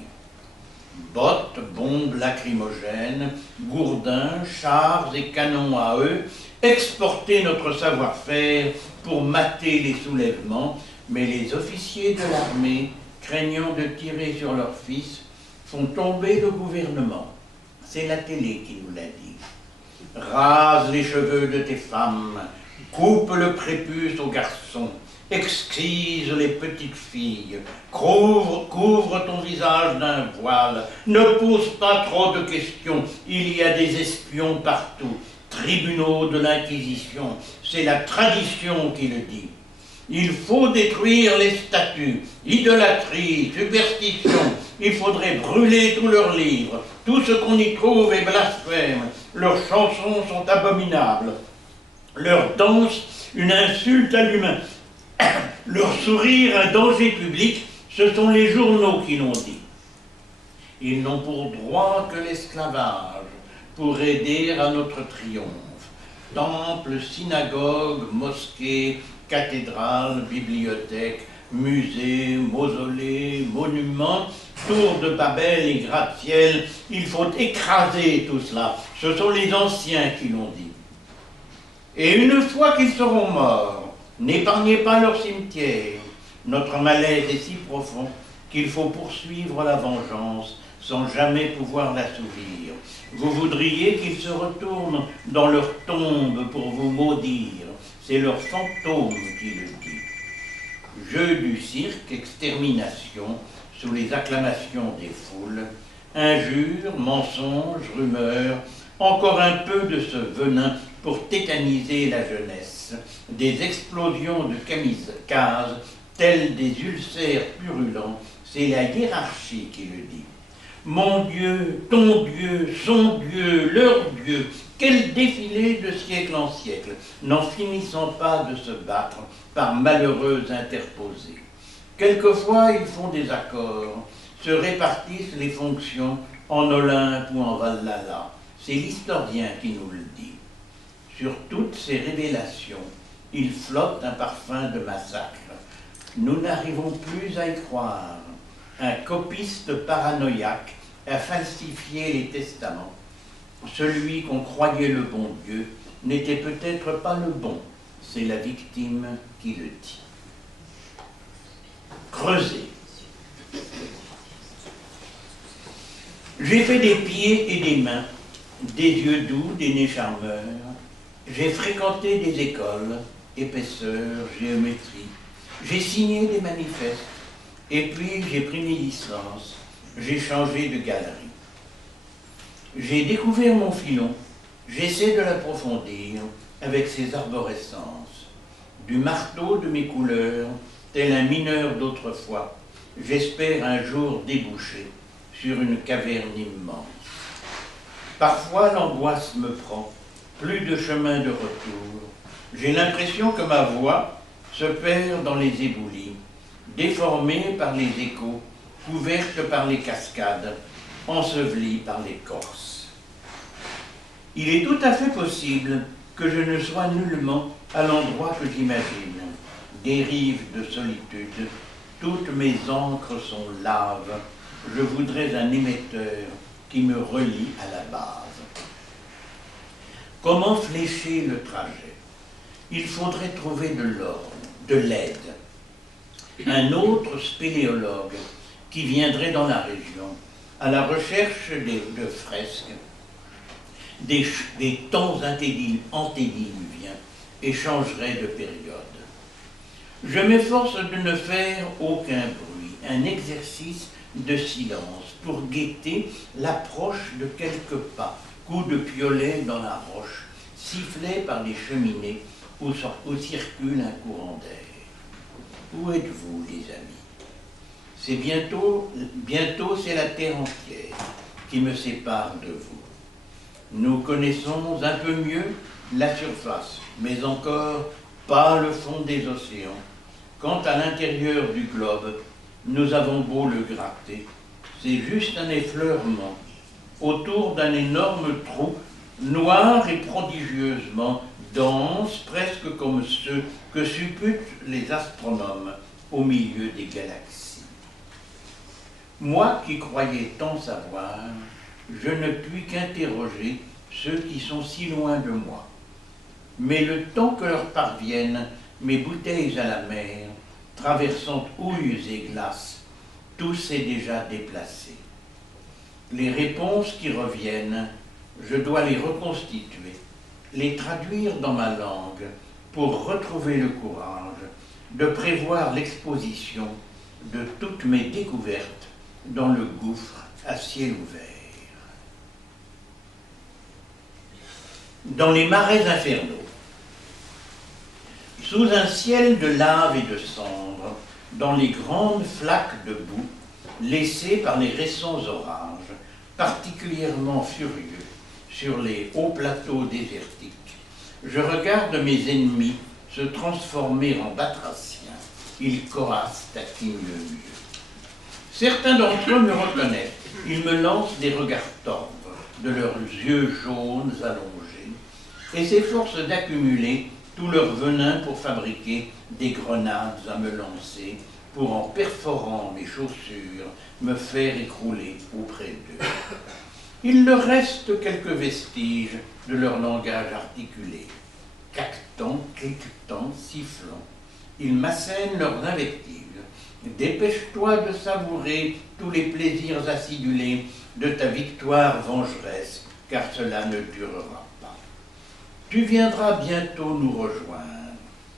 Bottes, bombes lacrymogènes, gourdins, chars et canons à eux, exporter notre savoir-faire pour mater les soulèvements, mais les officiers de l'armée, craignant de tirer sur leurs fils, font tomber le gouvernement. C'est la télé qui nous l'a dit. Rase les cheveux de tes femmes, coupe le prépuce aux garçons, exquise les petites filles, couvre ton visage d'un voile, ne pose pas trop de questions, il y a des espions partout, tribunaux de l'Inquisition, c'est la tradition qui le dit. Il faut détruire les statues, idolâtrie, superstition, il faudrait brûler tous leurs livres, tout ce qu'on y trouve est blasphème, leurs chansons sont abominables, leurs danses une insulte à l'humain, leur sourire un danger public, ce sont les journaux qui l'ont dit. Ils n'ont pour droit que l'esclavage, pour aider à notre triomphe. Temples, synagogues, mosquées, cathédrales, bibliothèques, musées, mausolées, monuments, tours de Babel et gratte-ciel, il faut écraser tout cela. Ce sont les anciens qui l'ont dit. Et une fois qu'ils seront morts, n'épargnez pas leur cimetière. Notre malaise est si profond qu'il faut poursuivre la vengeance sans jamais pouvoir l'assouvir. Vous voudriez qu'ils se retournent dans leur tombe pour vous maudire. C'est leur fantôme qui le dit. Jeu du cirque, extermination, sous les acclamations des foules, injures, mensonges, rumeurs, encore un peu de ce venin pour tétaniser la jeunesse, des explosions de kamikazes, tels des ulcères purulents, c'est la hiérarchie qui le dit. Mon Dieu, ton Dieu, son Dieu, leur Dieu, quel défilé de siècle en siècle, n'en finissant pas de se battre par malheureux interposés. Quelquefois, ils font des accords, se répartissent les fonctions en Olympe ou en Valhalla. C'est l'historien qui nous le dit. Sur toutes ces révélations, il flotte un parfum de massacre. Nous n'arrivons plus à y croire. Un copiste paranoïaque a falsifié les testaments. Celui qu'on croyait le bon Dieu n'était peut-être pas le bon. C'est la victime qui le dit. Creuser. J'ai fait des pieds et des mains, des yeux doux, des nez charmeurs. J'ai fréquenté des écoles, épaisseur, géométrie. J'ai signé des manifestes. Et puis j'ai pris mes licences. J'ai changé de galerie. J'ai découvert mon filon. J'essaie de l'approfondir avec ses arborescences. Du marteau de mes couleurs, tel un mineur d'autrefois, j'espère un jour déboucher sur une caverne immense. Parfois l'angoisse me prend, plus de chemin de retour. J'ai l'impression que ma voix se perd dans les éboulis, déformée par les échos, couverte par les cascades, ensevelie par l'écorce. Il est tout à fait possible que je ne sois nullement à l'endroit que j'imagine. Des rives de solitude, toutes mes encres sont lave. Je voudrais un émetteur qui me relie à la base. Comment flécher le trajet? Il faudrait trouver de l'aide. Un autre spéléologue qui viendrait dans la région à la recherche de fresques, des temps antédiluviens et changerait de période. Je m'efforce de ne faire aucun bruit, un exercice de silence pour guetter l'approche de quelques pas, coups de piolet dans la roche, sifflés par les cheminées où circule un courant d'air. Où êtes-vous, les amis? C'est bientôt c'est la terre entière qui me sépare de vous. Nous connaissons un peu mieux la surface, mais encore pas le fond des océans. Quant à l'intérieur du globe, nous avons beau le gratter, c'est juste un effleurement autour d'un énorme trou, noir et prodigieusement dense, presque comme ceux que supputent les astronomes au milieu des galaxies. Moi qui croyais tant savoir, je ne puis qu'interroger ceux qui sont si loin de moi. Mais le temps que leur parviennent mes bouteilles à la mer, traversant houilles et glaces, tout s'est déjà déplacé. Les réponses qui reviennent, je dois les reconstituer, les traduire dans ma langue pour retrouver le courage de prévoir l'exposition de toutes mes découvertes dans le gouffre à ciel ouvert. Dans les marais infernaux, sous un ciel de lave et de cendres, dans les grandes flaques de boue laissées par les récents orages, particulièrement furieux sur les hauts plateaux désertiques, je regarde mes ennemis se transformer en batraciens. Ils corassent à qui mieux. Certains d'entre eux me reconnaissent. Ils me lancent des regards tendres de leurs yeux jaunes allongés et s'efforcent d'accumuler tout leur venin pour fabriquer des grenades à me lancer, pour en perforant mes chaussures, me faire écrouler auprès d'eux. Il leur reste quelques vestiges de leur langage articulé. Caquetant, cliquetant, sifflant, ils m'assènent leurs invectives, Dépêche-toi de savourer tous les plaisirs acidulés de ta victoire vengeresse, car cela ne durera pas. Tu viendras bientôt nous rejoindre.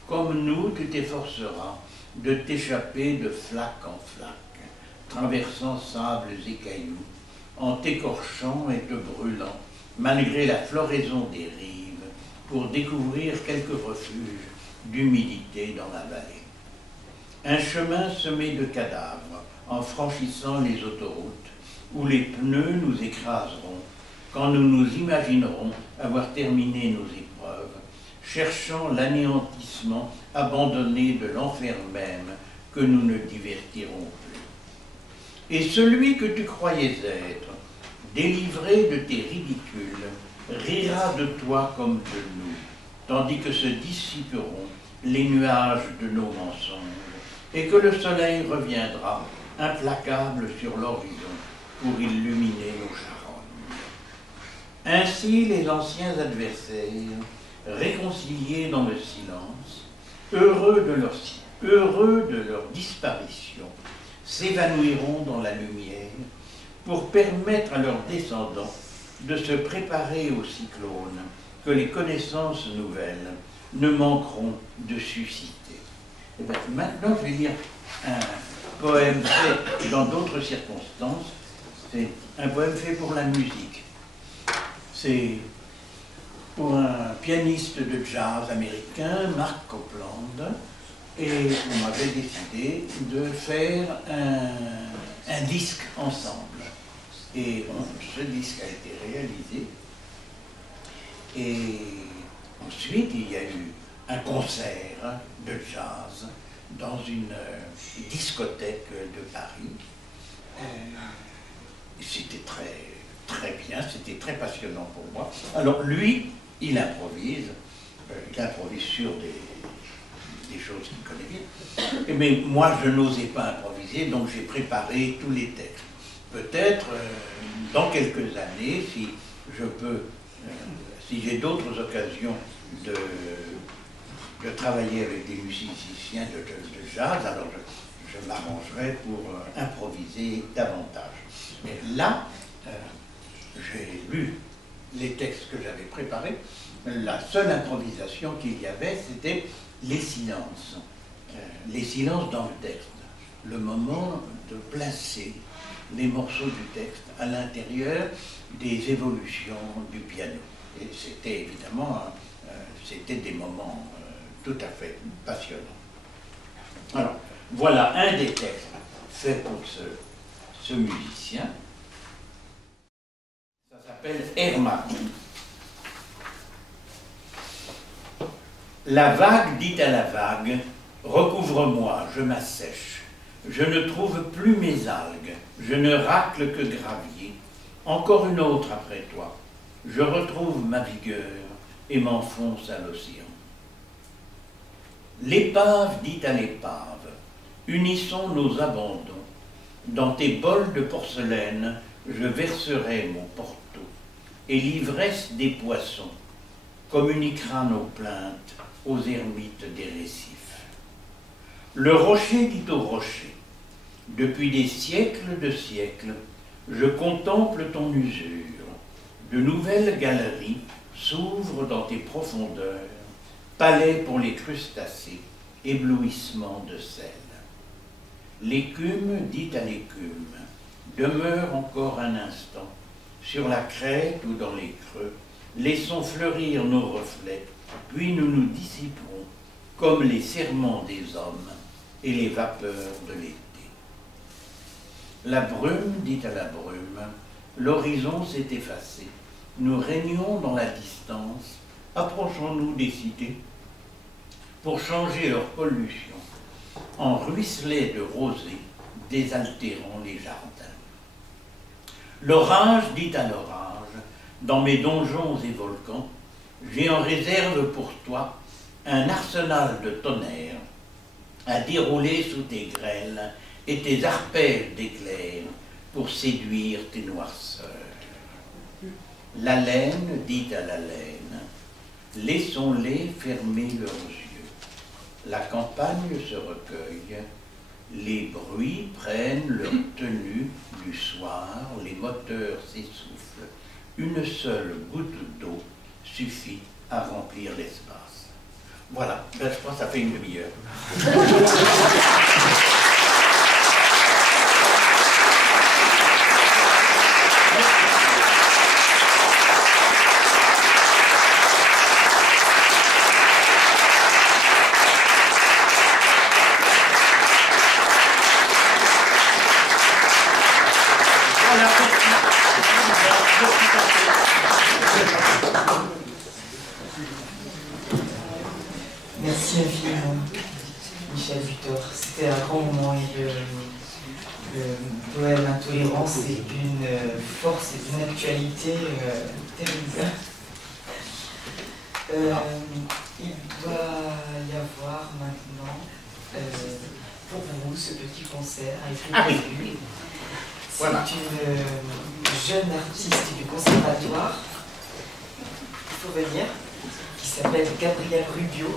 Comme nous, tu t'efforceras de t'échapper de flaque en flaque, traversant sables et cailloux, en t'écorchant et te brûlant, malgré la floraison des rives, pour découvrir quelques refuges d'humidité dans la vallée. Un chemin semé de cadavres, en franchissant les autoroutes, où les pneus nous écraseront, quand nous nous imaginerons avoir terminé nos épreuves, cherchant l'anéantissement abandonné de l'enfer même que nous ne divertirons plus. Et celui que tu croyais être, délivré de tes ridicules, rira de toi comme de nous, tandis que se dissiperont les nuages de nos mensonges, et que le soleil reviendra implacable sur l'horizon pour illuminer nos charognes. Ainsi les anciens adversaires, réconciliés dans le silence, heureux de leur disparition, s'évanouiront dans la lumière pour permettre à leurs descendants de se préparer au cyclone que les connaissances nouvelles ne manqueront de susciter. Et bien, maintenant, je vais lire un poème fait dans d'autres circonstances. C'est un poème fait pour la musique. C'est pour un pianiste de jazz américain, Mark Copland, et on m'avait décidé de faire un disque ensemble. Et ce disque a été réalisé. Et ensuite, il y a eu un concert de jazz dans une discothèque de Paris. C'était très bien, c'était très passionnant pour moi. Alors lui, il improvise sur des choses qu'il connaît bien. Mais moi, je n'osais pas improviser, donc j'ai préparé tous les textes. Peut-être, dans quelques années, si je peux, si j'ai d'autres occasions de travailler avec des musiciens de jazz, alors je m'arrangerai pour improviser davantage. Mais là, j'ai lu les textes que j'avais préparés. La seule improvisation qu'il y avait, c'était les silences. Les silences dans le texte. Le moment de placer les morceaux du texte à l'intérieur des évolutions du piano. Et c'était évidemment, c'était des moments tout à fait passionnants. Alors, voilà un des textes faits pour ce musicien. Ça s'appelle Hermann. La vague dit à la vague, recouvre-moi, je m'assèche. Je ne trouve plus mes algues, je ne racle que gravier. Encore une autre après toi. Je retrouve ma vigueur et m'enfonce à l'océan. L'épave dit à l'épave, unissons nos abandons. Dans tes bols de porcelaine, je verserai mon porto, et l'ivresse des poissons communiquera nos plaintes aux ermites des récifs. Le rocher dit au rocher, depuis des siècles de siècles, je contemple ton usure. De nouvelles galeries s'ouvrent dans tes profondeurs, palais pour les crustacés, éblouissement de sel. L'écume dit à l'écume, demeure encore un instant, sur la crête ou dans les creux, laissons fleurir nos reflets, puis nous nous dissiperons comme les serments des hommes et les vapeurs de l'été. La brume dit à la brume, l'horizon s'est effacé, nous régnons dans la distance, approchons-nous des cités pour changer leur pollution en ruisselets de rosée désaltérant les jardins. L'orage dit à l'orage, dans mes donjons et volcans, j'ai en réserve pour toi un arsenal de tonnerre à dérouler sous tes grêles et tes arpèges d'éclairs pour séduire tes noirceurs. La laine dit à la laine, laissons-les fermer leurs yeux. La campagne se recueille, Les bruits prennent leur tenue du soir, les moteurs s'essoufflent. Une seule goutte d'eau suffit à remplir l'espace. Voilà, ben, je crois que ça fait une demi-heure. Merci infiniment, Michel Butor. C'était un grand moment et le poème Intolérance est d'une force et d'une actualité terrible. Il doit y avoir maintenant pour vous ce petit concert avec le début. C'est Voilà. une jeune artiste du conservatoire, il faut venir, qui s'appelle Gabrielle Rubio.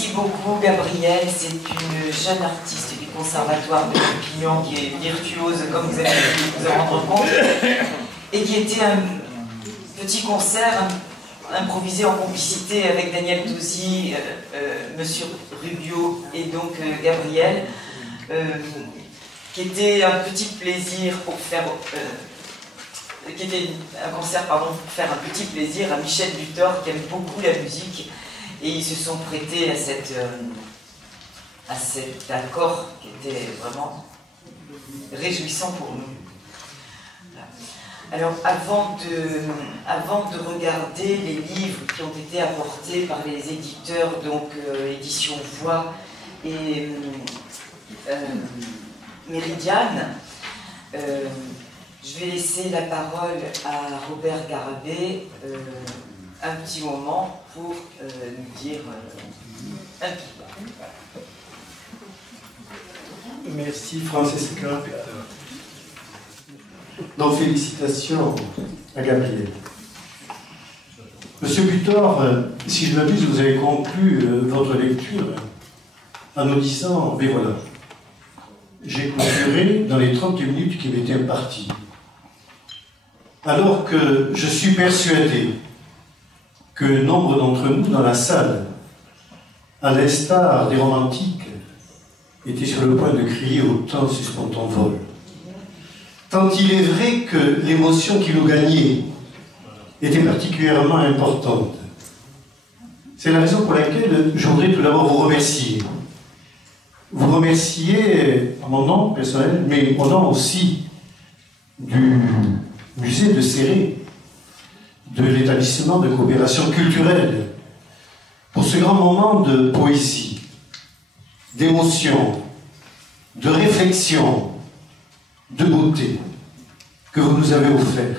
Merci beaucoup Gabrielle, c'est une jeune artiste du Conservatoire de Perpignan qui est virtuose comme vous avez pu vous en rendre compte et qui était un petit concert improvisé en complicité avec Daniel Tosi, Monsieur Rubio et donc Gabrielle, qui était un petit plaisir pour faire... qui était un concert pour faire un petit plaisir à Michel Butor qui aime beaucoup la musique et ils se sont prêtés à cet accord qui était vraiment réjouissant pour nous. Alors avant de regarder les livres qui ont été apportés par les éditeurs, donc Édition Voix et Méridiane, je vais laisser la parole à Robert Garabé un petit moment pour nous dire un petit peu. Merci Francesca. Donc félicitations à Gabriel. Monsieur Butor, si je ne m'abuse, vous avez conclu votre lecture en nous disant, mais voilà, j'ai clôturé dans les 30 minutes qui m'étaient imparties. Alors que je suis persuadé que nombre d'entre nous dans la salle, à l'instar des romantiques, étaient sur le point de crier au temps suspend ton vol. Tant il est vrai que l'émotion qui nous gagnait était particulièrement importante. C'est la raison pour laquelle je voudrais tout d'abord vous remercier. Vous remercier en mon nom personnel, mais au nom aussi du musée de Céret, de l'établissement de coopération culturelle, pour ce grand moment de poésie, d'émotion, de réflexion, de beauté que vous nous avez offert.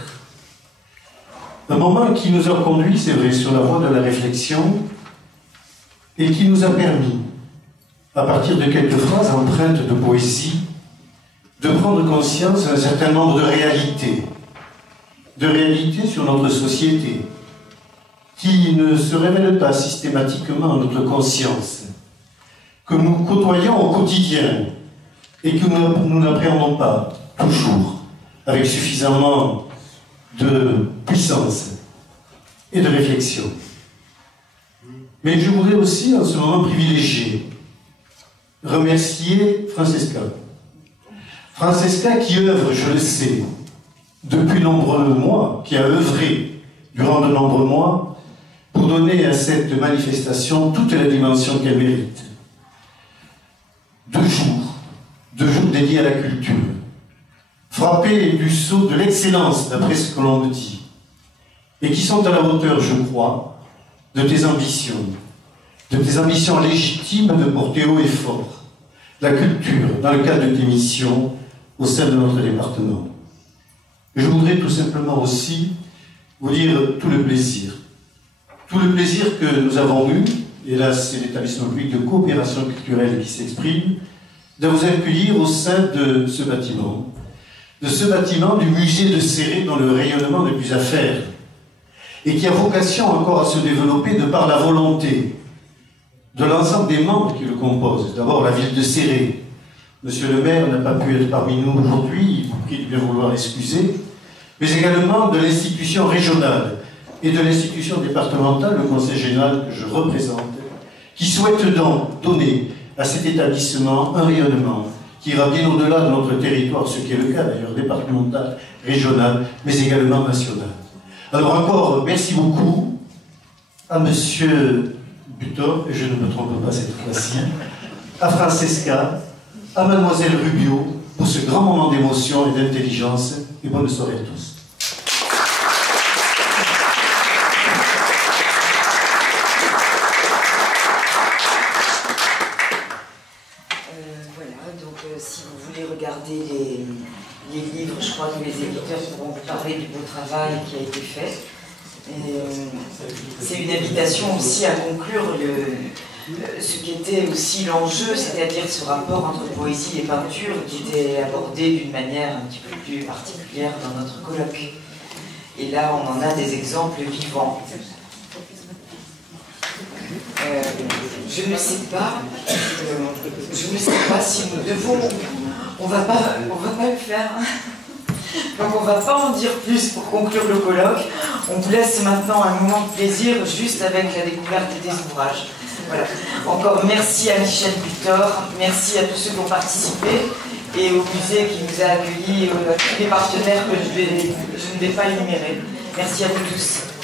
Un moment qui nous a conduits, c'est vrai, sur la voie de la réflexion et qui nous a permis, à partir de quelques phrases empreintes de poésie, de prendre conscience d'un certain nombre de réalités sur notre société, qui ne se révèlent pas systématiquement à notre conscience, que nous côtoyons au quotidien et que nous n'appréhendons pas toujours avec suffisamment de puissance et de réflexion. Mais je voudrais aussi, en ce moment privilégié, remercier Francesca. Francesca qui œuvre, je le sais, depuis nombreux mois, qui a œuvré durant de nombreux mois pour donner à cette manifestation toute la dimension qu'elle mérite. 2 jours dédiés à la culture, frappés du sceau de l'excellence, d'après ce que l'on me dit, et qui sont à la hauteur, je crois, de tes ambitions légitimes de porter haut et fort la culture dans le cadre de tes missions au sein de notre département. Je voudrais tout simplement aussi vous dire tout le plaisir que nous avons eu, et là c'est l'établissement public de coopération culturelle qui s'exprime, de vous accueillir au sein de ce bâtiment du musée de Céret dont le rayonnement n'est plus à faire, et qui a vocation encore à se développer de par la volonté de l'ensemble des membres qui le composent. D'abord la ville de Céret. Monsieur le maire n'a pas pu être parmi nous aujourd'hui, il vous prie de bien vouloir l'excuser, mais également de l'institution régionale et de l'institution départementale, le conseil général que je représente, qui souhaite donc donner à cet établissement un rayonnement qui ira bien au-delà de notre territoire, ce qui est le cas d'ailleurs départemental, régional, mais également national. Alors encore, merci beaucoup à Monsieur Butor, et je ne me trompe pas cette fois-ci, à Francesca, à Mademoiselle Rubio, pour ce grand moment d'émotion et d'intelligence, et bonne soirée à tous. Si vous voulez regarder les livres, je crois que les éditeurs pourront vous parler du beau travail qui a été fait. C'est une invitation aussi à conclure ce qui était aussi l'enjeu, c'est-à-dire ce rapport entre poésie et peinture qui était abordé d'une manière un petit peu plus particulière dans notre colloque. Et là, on en a des exemples vivants. je ne sais pas si nous devons, on va pas le faire. Donc on ne va pas en dire plus pour conclure le colloque. On vous laisse maintenant un moment de plaisir juste avec la découverte des ouvrages. Voilà. Encore merci à Michel Butor, merci à tous ceux qui ont participé et au musée qui nous a accueillis, à tous les partenaires que je ne vais pas énumérer. Merci à vous tous.